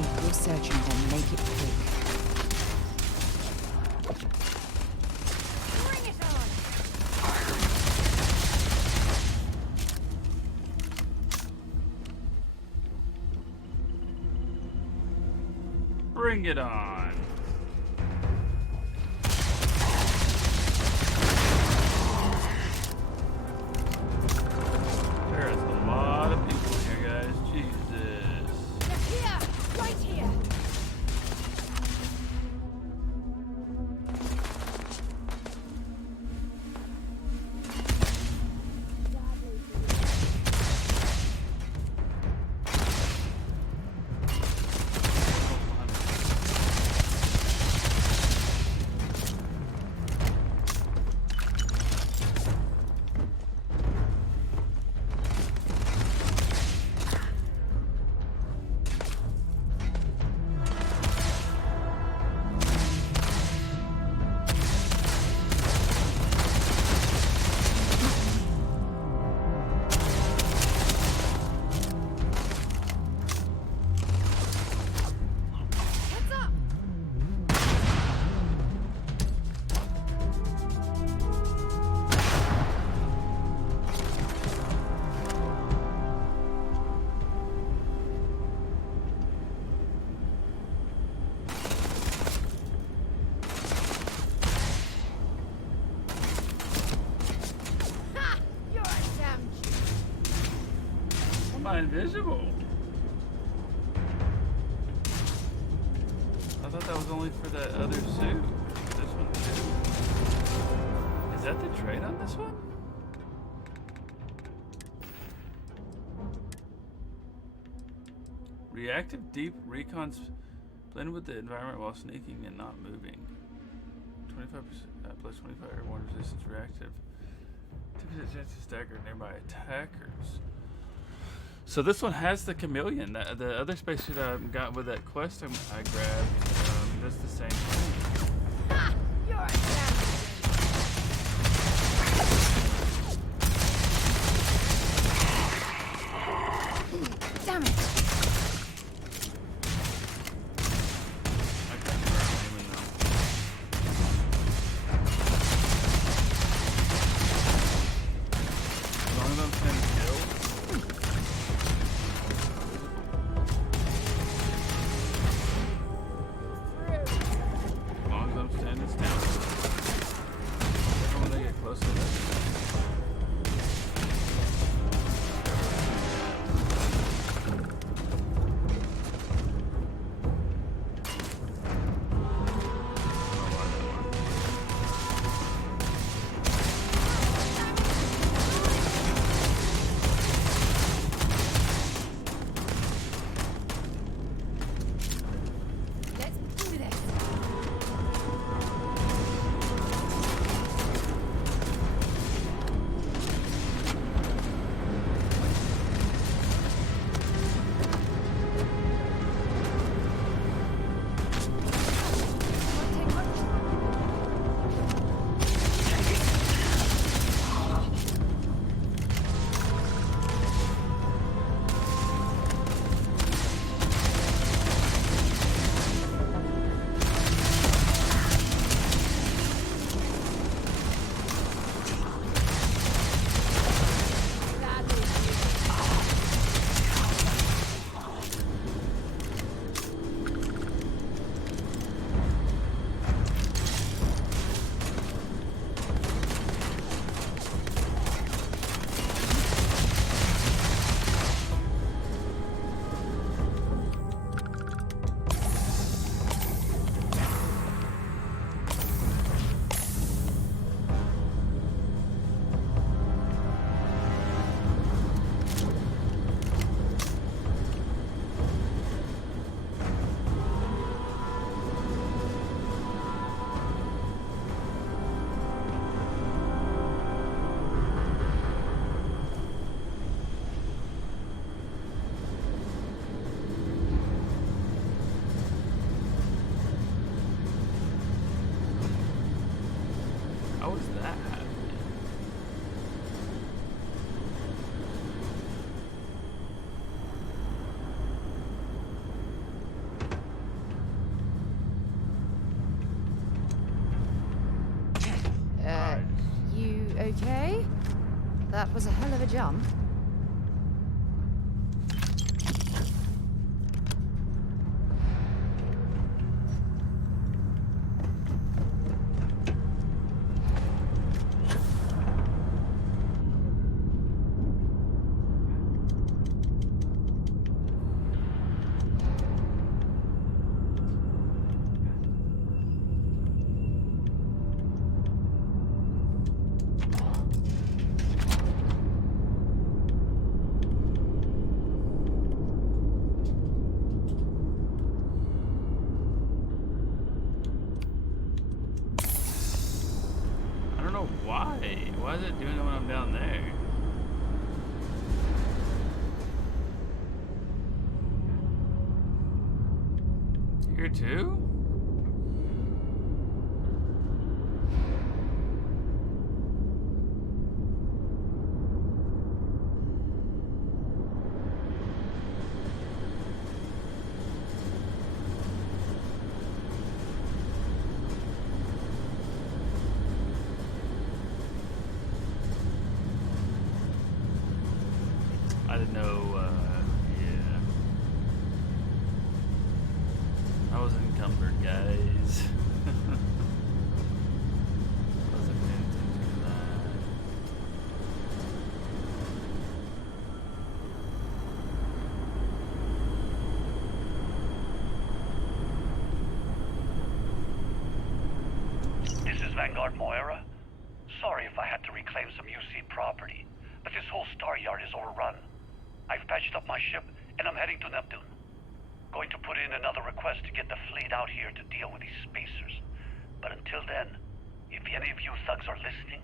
If you're searching, then make it quick. Bring it on! Bring it on. There is a lot of people here, guys. Jesus. They're here! Right here! Heads up! Ha! You're a damn Am I invisible? I thought that was only for that other suit. This one too. Is that the trade on this one? Reactive deep recon blend with the environment while sneaking and not moving. 25% plus 25 airborne resistance reactive. 2% chance to stagger nearby attackers. So this one has the chameleon. The other spacesuit I got with that quest I grabbed does the same thing. Ha! You're a damn Damn it! I can't remember her name though. As long as I'm 10 kills. As long as I'm standing still. When they get close to that. Okay. That was a hell of a jump. Why is it doing it when I'm down there? Here too? I didn't know, yeah. I was encumbered, guys. Wasn't paying attention to that. This is Vanguard Moira. Sorry if I had to reclaim some UC property, but this whole star yard is overrun. I've patched up my ship, and I'm heading to Neptune. Going to put in another request to get the fleet out here to deal with these spacers. But until then, if any of you thugs are listening,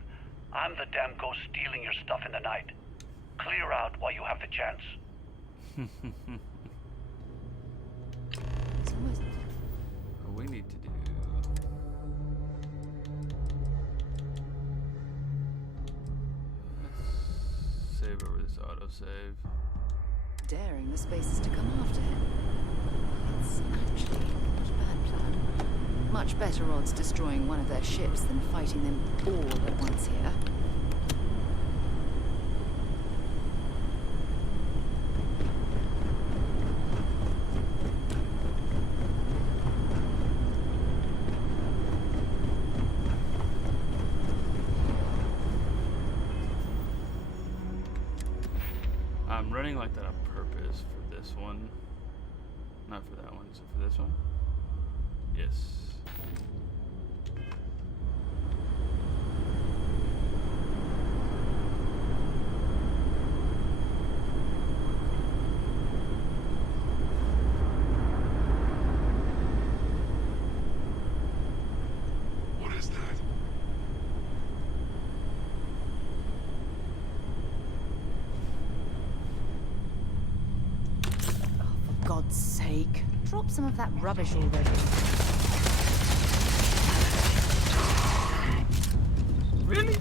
I'm the damn ghost stealing your stuff in the night. Clear out while you have the chance. What we need to do... Let's save over this autosave. Daring the spacers to come after him. It's actually not a bad plan. Much better odds destroying one of their ships than fighting them all at once here. I'm running like that on purpose for this one. Not for that one, so for this one. Yes. What is that? For God's sake, drop some of that rubbish already. Really?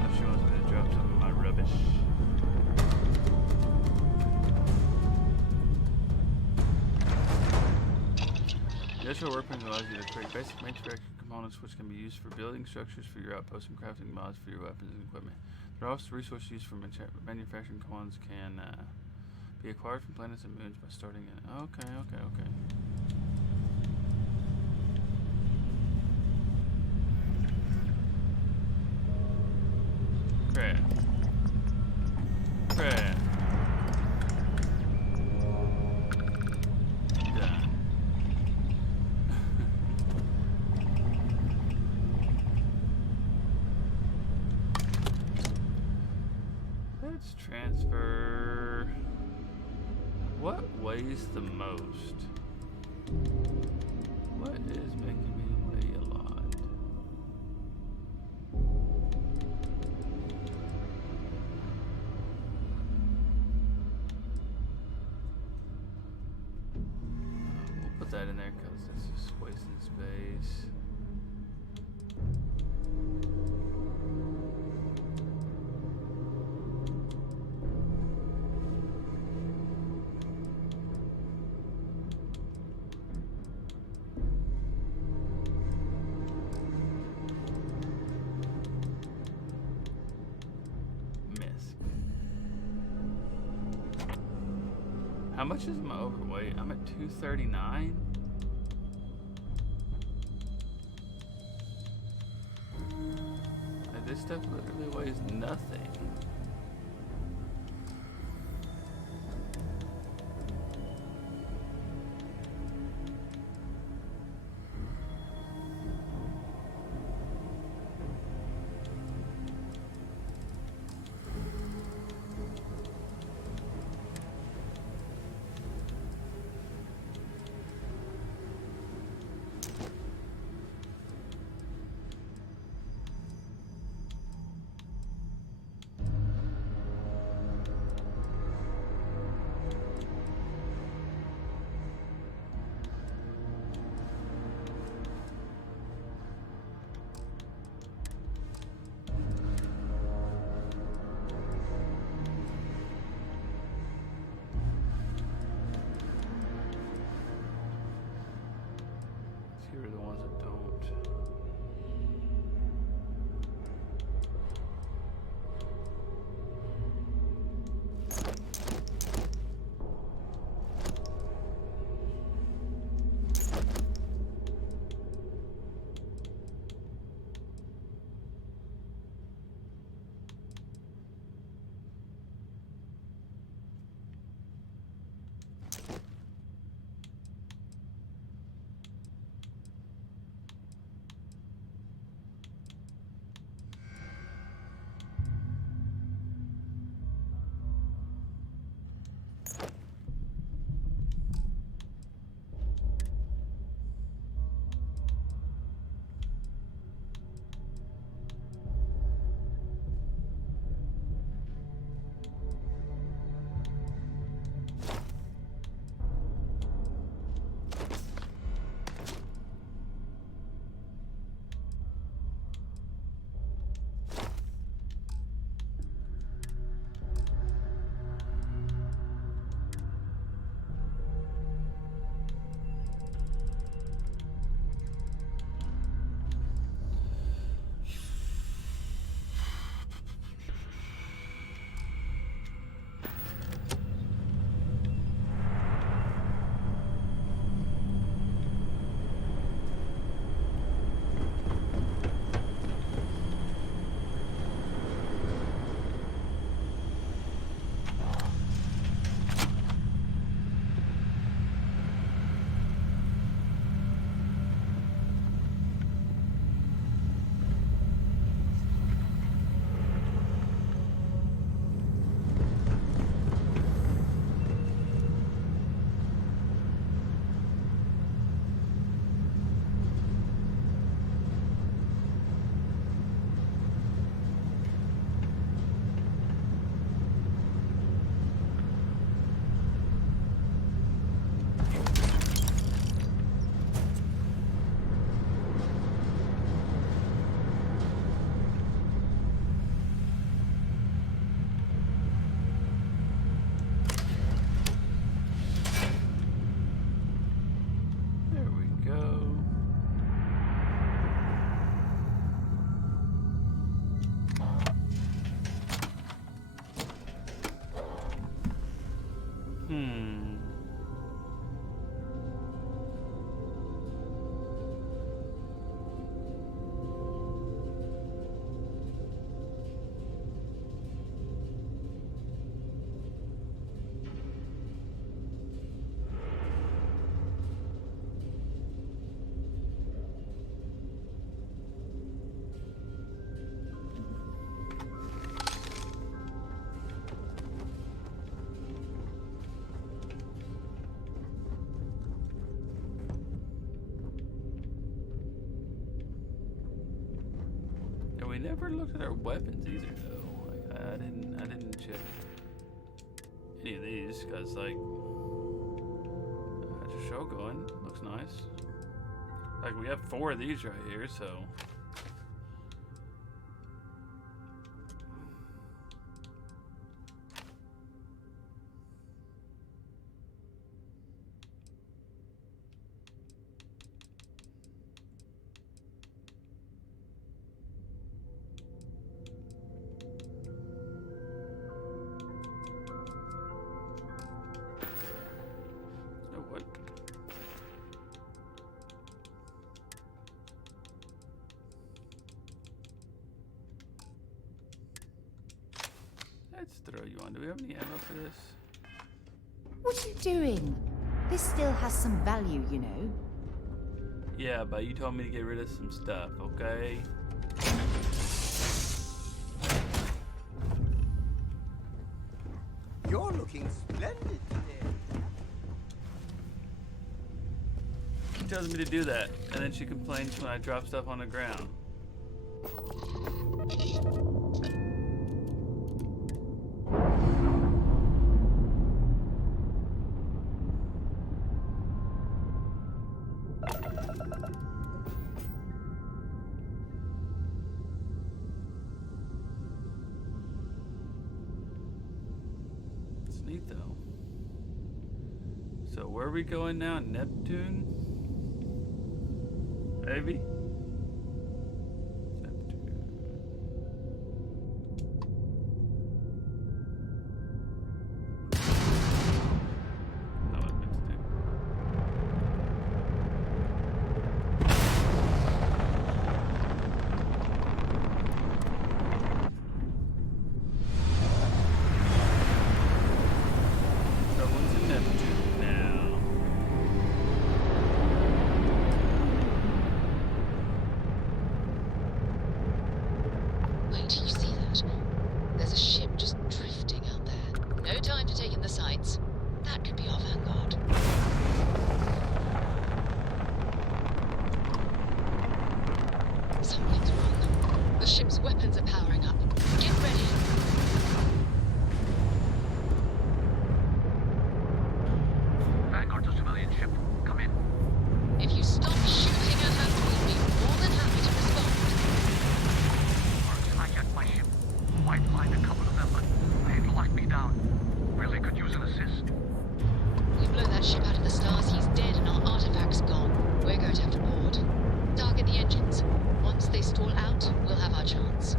Oh, she wants me to drop some of my rubbish. The Industrial Workbench allows you to create basic manufacturing components which can be used for building structures for your outposts and crafting mods for your weapons and equipment. The rawest resource used for manufacturing components can be acquired from planets and moons by starting in... Okay. Crap. Done. Let's transfer... What weighs the most? What is making me weigh a lot? We'll put that in there because it's just wasting space. How much is my overweight? I'm at 239. This stuff literally weighs nothing. Here are the ones that don't. We never looked at our weapons either, though. Like, I didn't check any of these because, like, just Shogun looks nice. Like, we have 4 of these right here, so. have any ammo for this? What are you doing? This still has some value, you know. Yeah, but you told me to get rid of some stuff, okay? You're looking splendid today. She tells me to do that, and then she complains when I drop stuff on the ground. It's neat though. So where are we going now? Neptune? Maybe? Wait, you see that? There's a ship just drifting out there. No time to take in the sights. That could be our vanguard. Something's wrong. The ship's weapons are powering up. Get ready. Vanguard's a civilian ship. Come in. If you stop shooting at her, we'll be more than happy to respond. I get my ship. Might find a couple of them, but they've locked me down. Really could use an assist. We blow that ship out of the stars, he's dead and our artifact's gone. We're going to have to board. Target the engines. Once they stall out, we'll have our chance.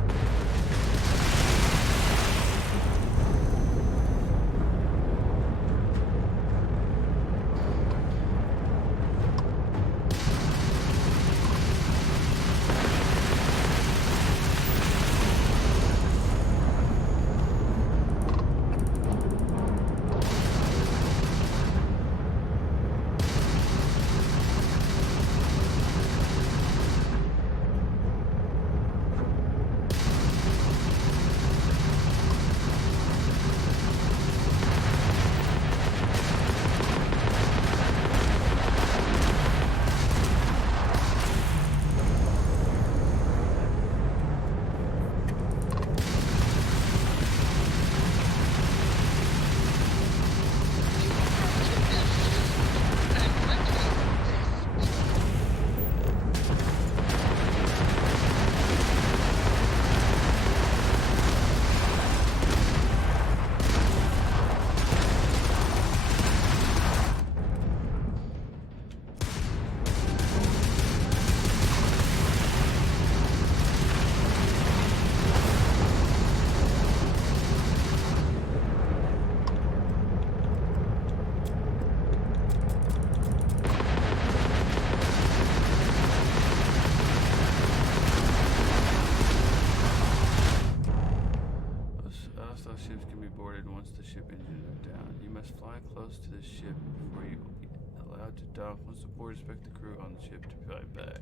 Ships can be boarded once the ship engines are down. You must fly close to the ship before you will be allowed to dock. Once aboard, expect the crew on the ship to fly back.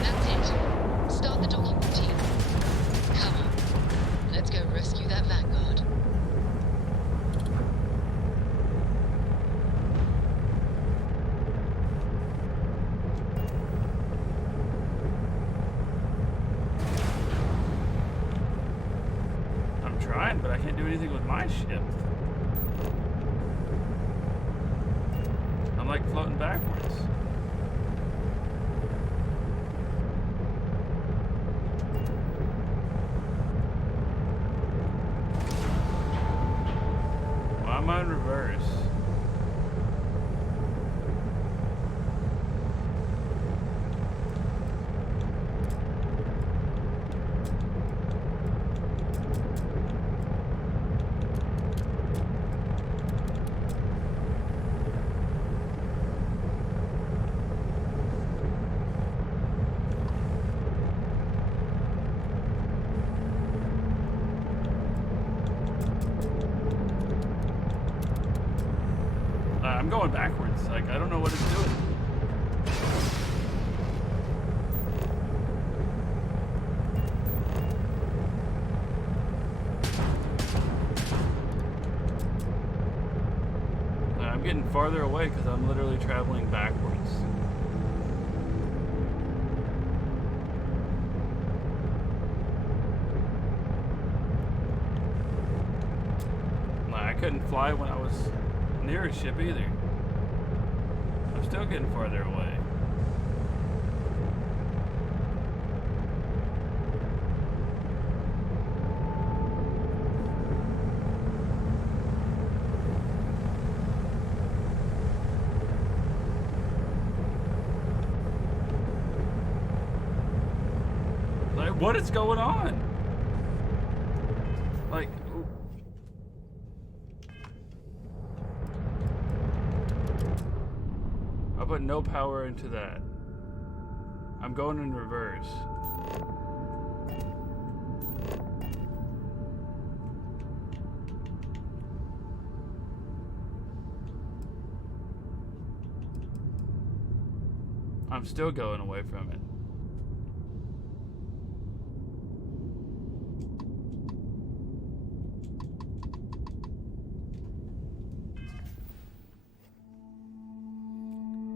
That's it. Start the docking routine. Come on. Let's go rescue that vanguard. Trying, but I can't do anything with my ship. I'm like floating backwards. Why am I in reverse? I'm going backwards. Like, I don't know what it's doing. I'm getting farther away because I'm literally traveling backwards. I couldn't fly when I was near a ship either. I'm still getting farther away. Like, what is going on? Like, I put no power into that. I'm going in reverse. I'm still going away from it.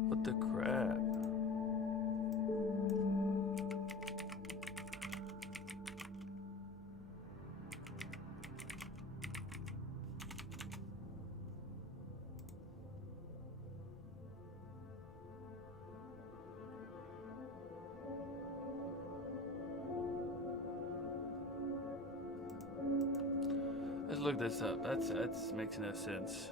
What the crap? Let's look this up. That's makes no sense.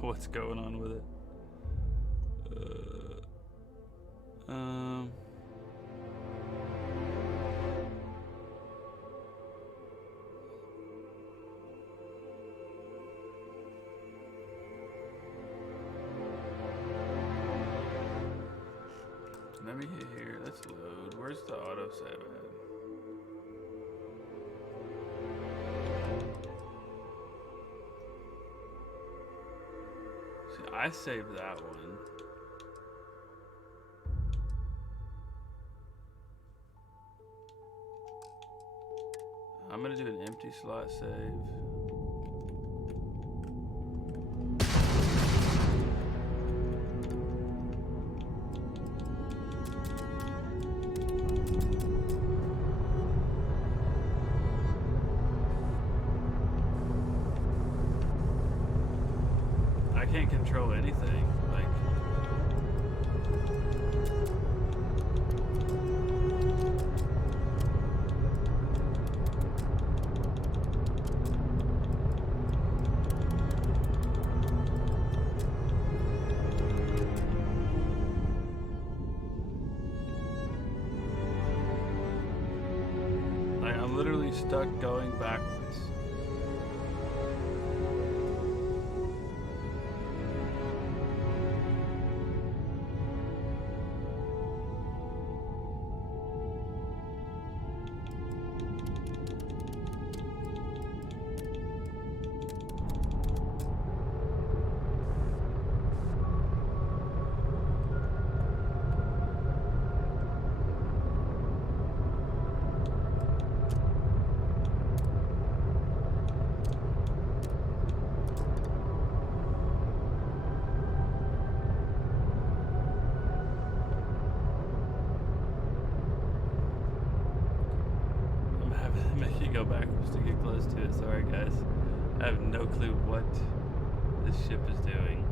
What's going on with it? Let me hit here. Let's load. Where's the autosave at? I saved that one. I'm gonna do an empty slot save. I can't control anything. Like, I'm literally stuck going backwards. go backwards to get close to it. Sorry, guys. I have no clue what this ship is doing.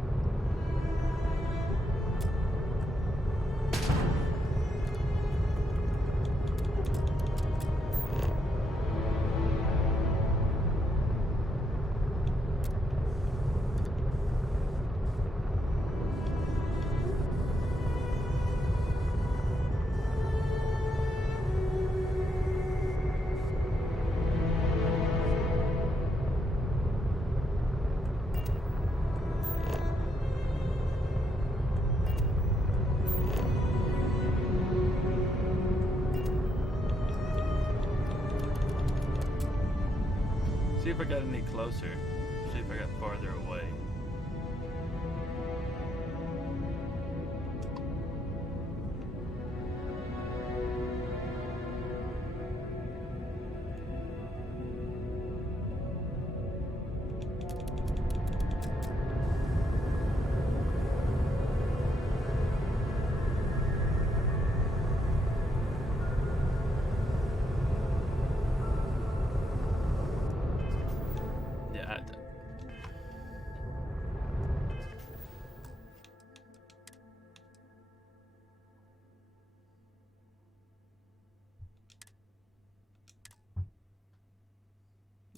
See if I got any closer. See if I got farther away.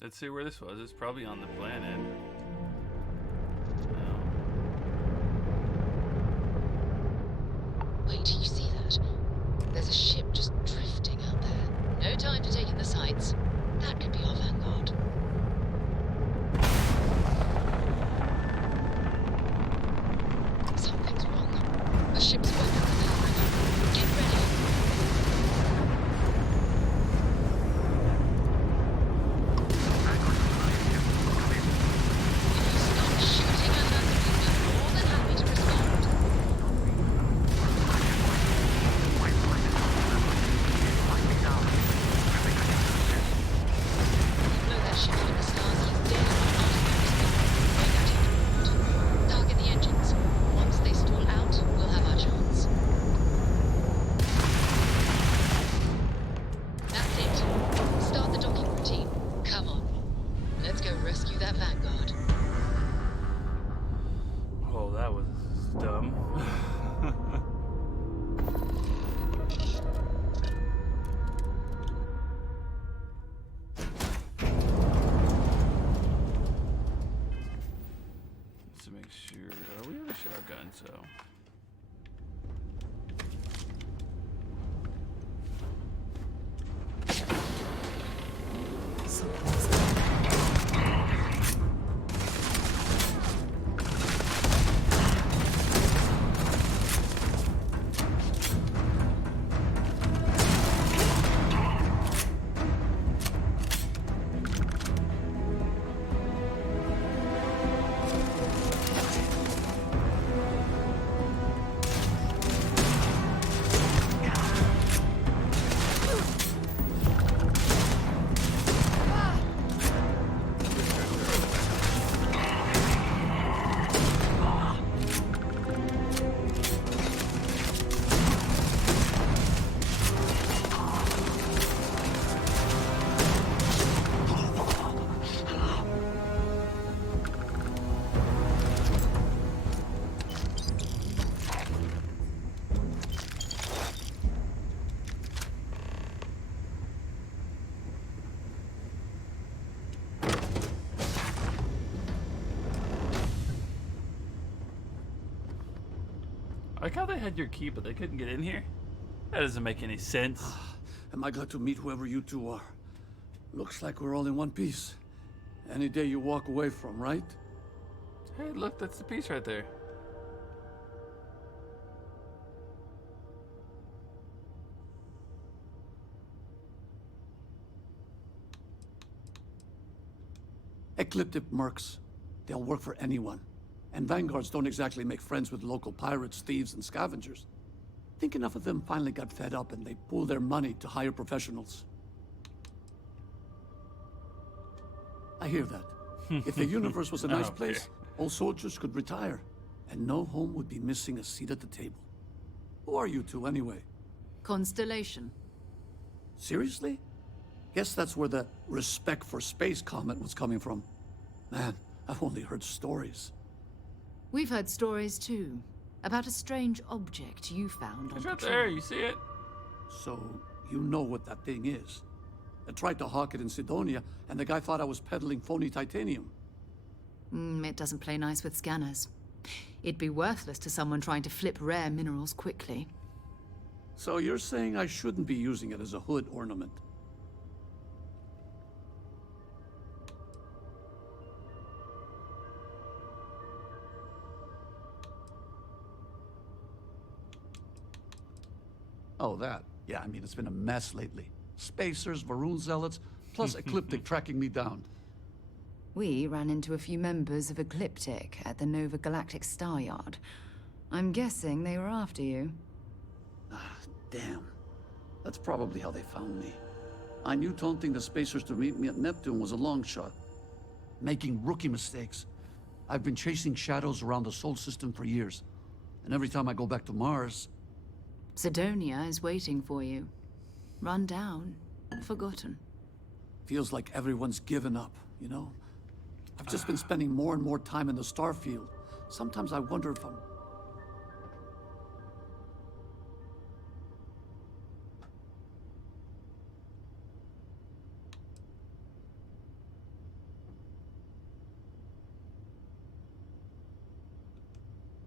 Let's see where this was. It's probably on the planet. Wait, do you see that? There's a ship just drifting out there. No time to take in the sights. That could be our vanguard. Something's wrong. The ship's weapons are powering up. Get ready. So I like how they had your key, but they couldn't get in here. That doesn't make any sense. Am I glad to meet whoever you two are? Looks like we're all in one piece. Any day you walk away from, right? Hey, look, that's the piece right there. Ecliptic mercs. They'll work for anyone. And vanguards don't exactly make friends with local pirates, thieves, and scavengers. Think enough of them finally got fed up and they pool their money to hire professionals. I hear that. If the universe was a nice place, all soldiers could retire, and no home would be missing a seat at the table. Who are you two, anyway? Constellation. Seriously? Guess that's where the respect for space comment was coming from. Man, I've only heard stories. We've heard stories too, about a strange object you found on It's right patrol. there, you see it? So, you know what that thing is. I tried to hawk it in Sidonia, and the guy thought I was peddling phony titanium. It doesn't play nice with scanners. It'd be worthless to someone trying to flip rare minerals quickly. So you're saying I shouldn't be using it as a hood ornament? Oh, that. Yeah, I mean, it's been a mess lately. Spacers, Varun zealots, plus Ecliptic tracking me down. We ran into a few members of Ecliptic at the Nova Galactic Star Yard. I'm guessing they were after you. Damn. That's probably how they found me. I knew taunting the Spacers to meet me at Neptune was a long shot. Making rookie mistakes. I've been chasing shadows around the Sol system for years. And every time I go back to Mars... Sidonia is waiting for you. Run down. Forgotten. Feels like everyone's given up, you know? I've just been spending more and more time in the Starfield. Sometimes I wonder if I'm...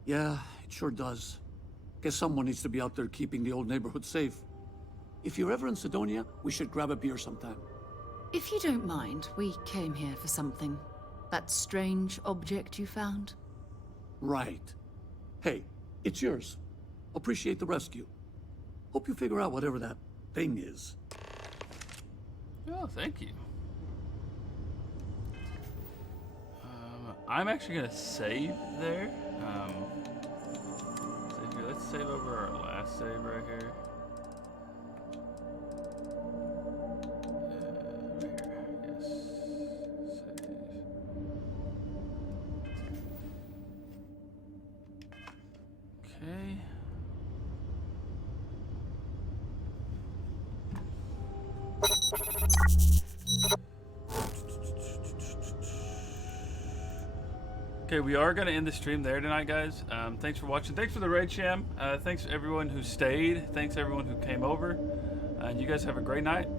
Yeah, it sure does. Guess someone needs to be out there keeping the old neighborhood safe. If you're ever in Sidonia, we should grab a beer sometime. If you don't mind, we came here for something. That strange object you found? Right. Hey, it's yours. Appreciate the rescue. Hope you figure out whatever that thing is. Oh, thank you. I'm actually gonna save there. Save here. Let's save over our last save right here. Right here. Yes. Save. Okay. Okay, we are going to end the stream there tonight, guys. Thanks for watching. Thanks for the raid, Sham. Thanks to everyone who stayed. Thanks to everyone who came over. And you guys have a great night.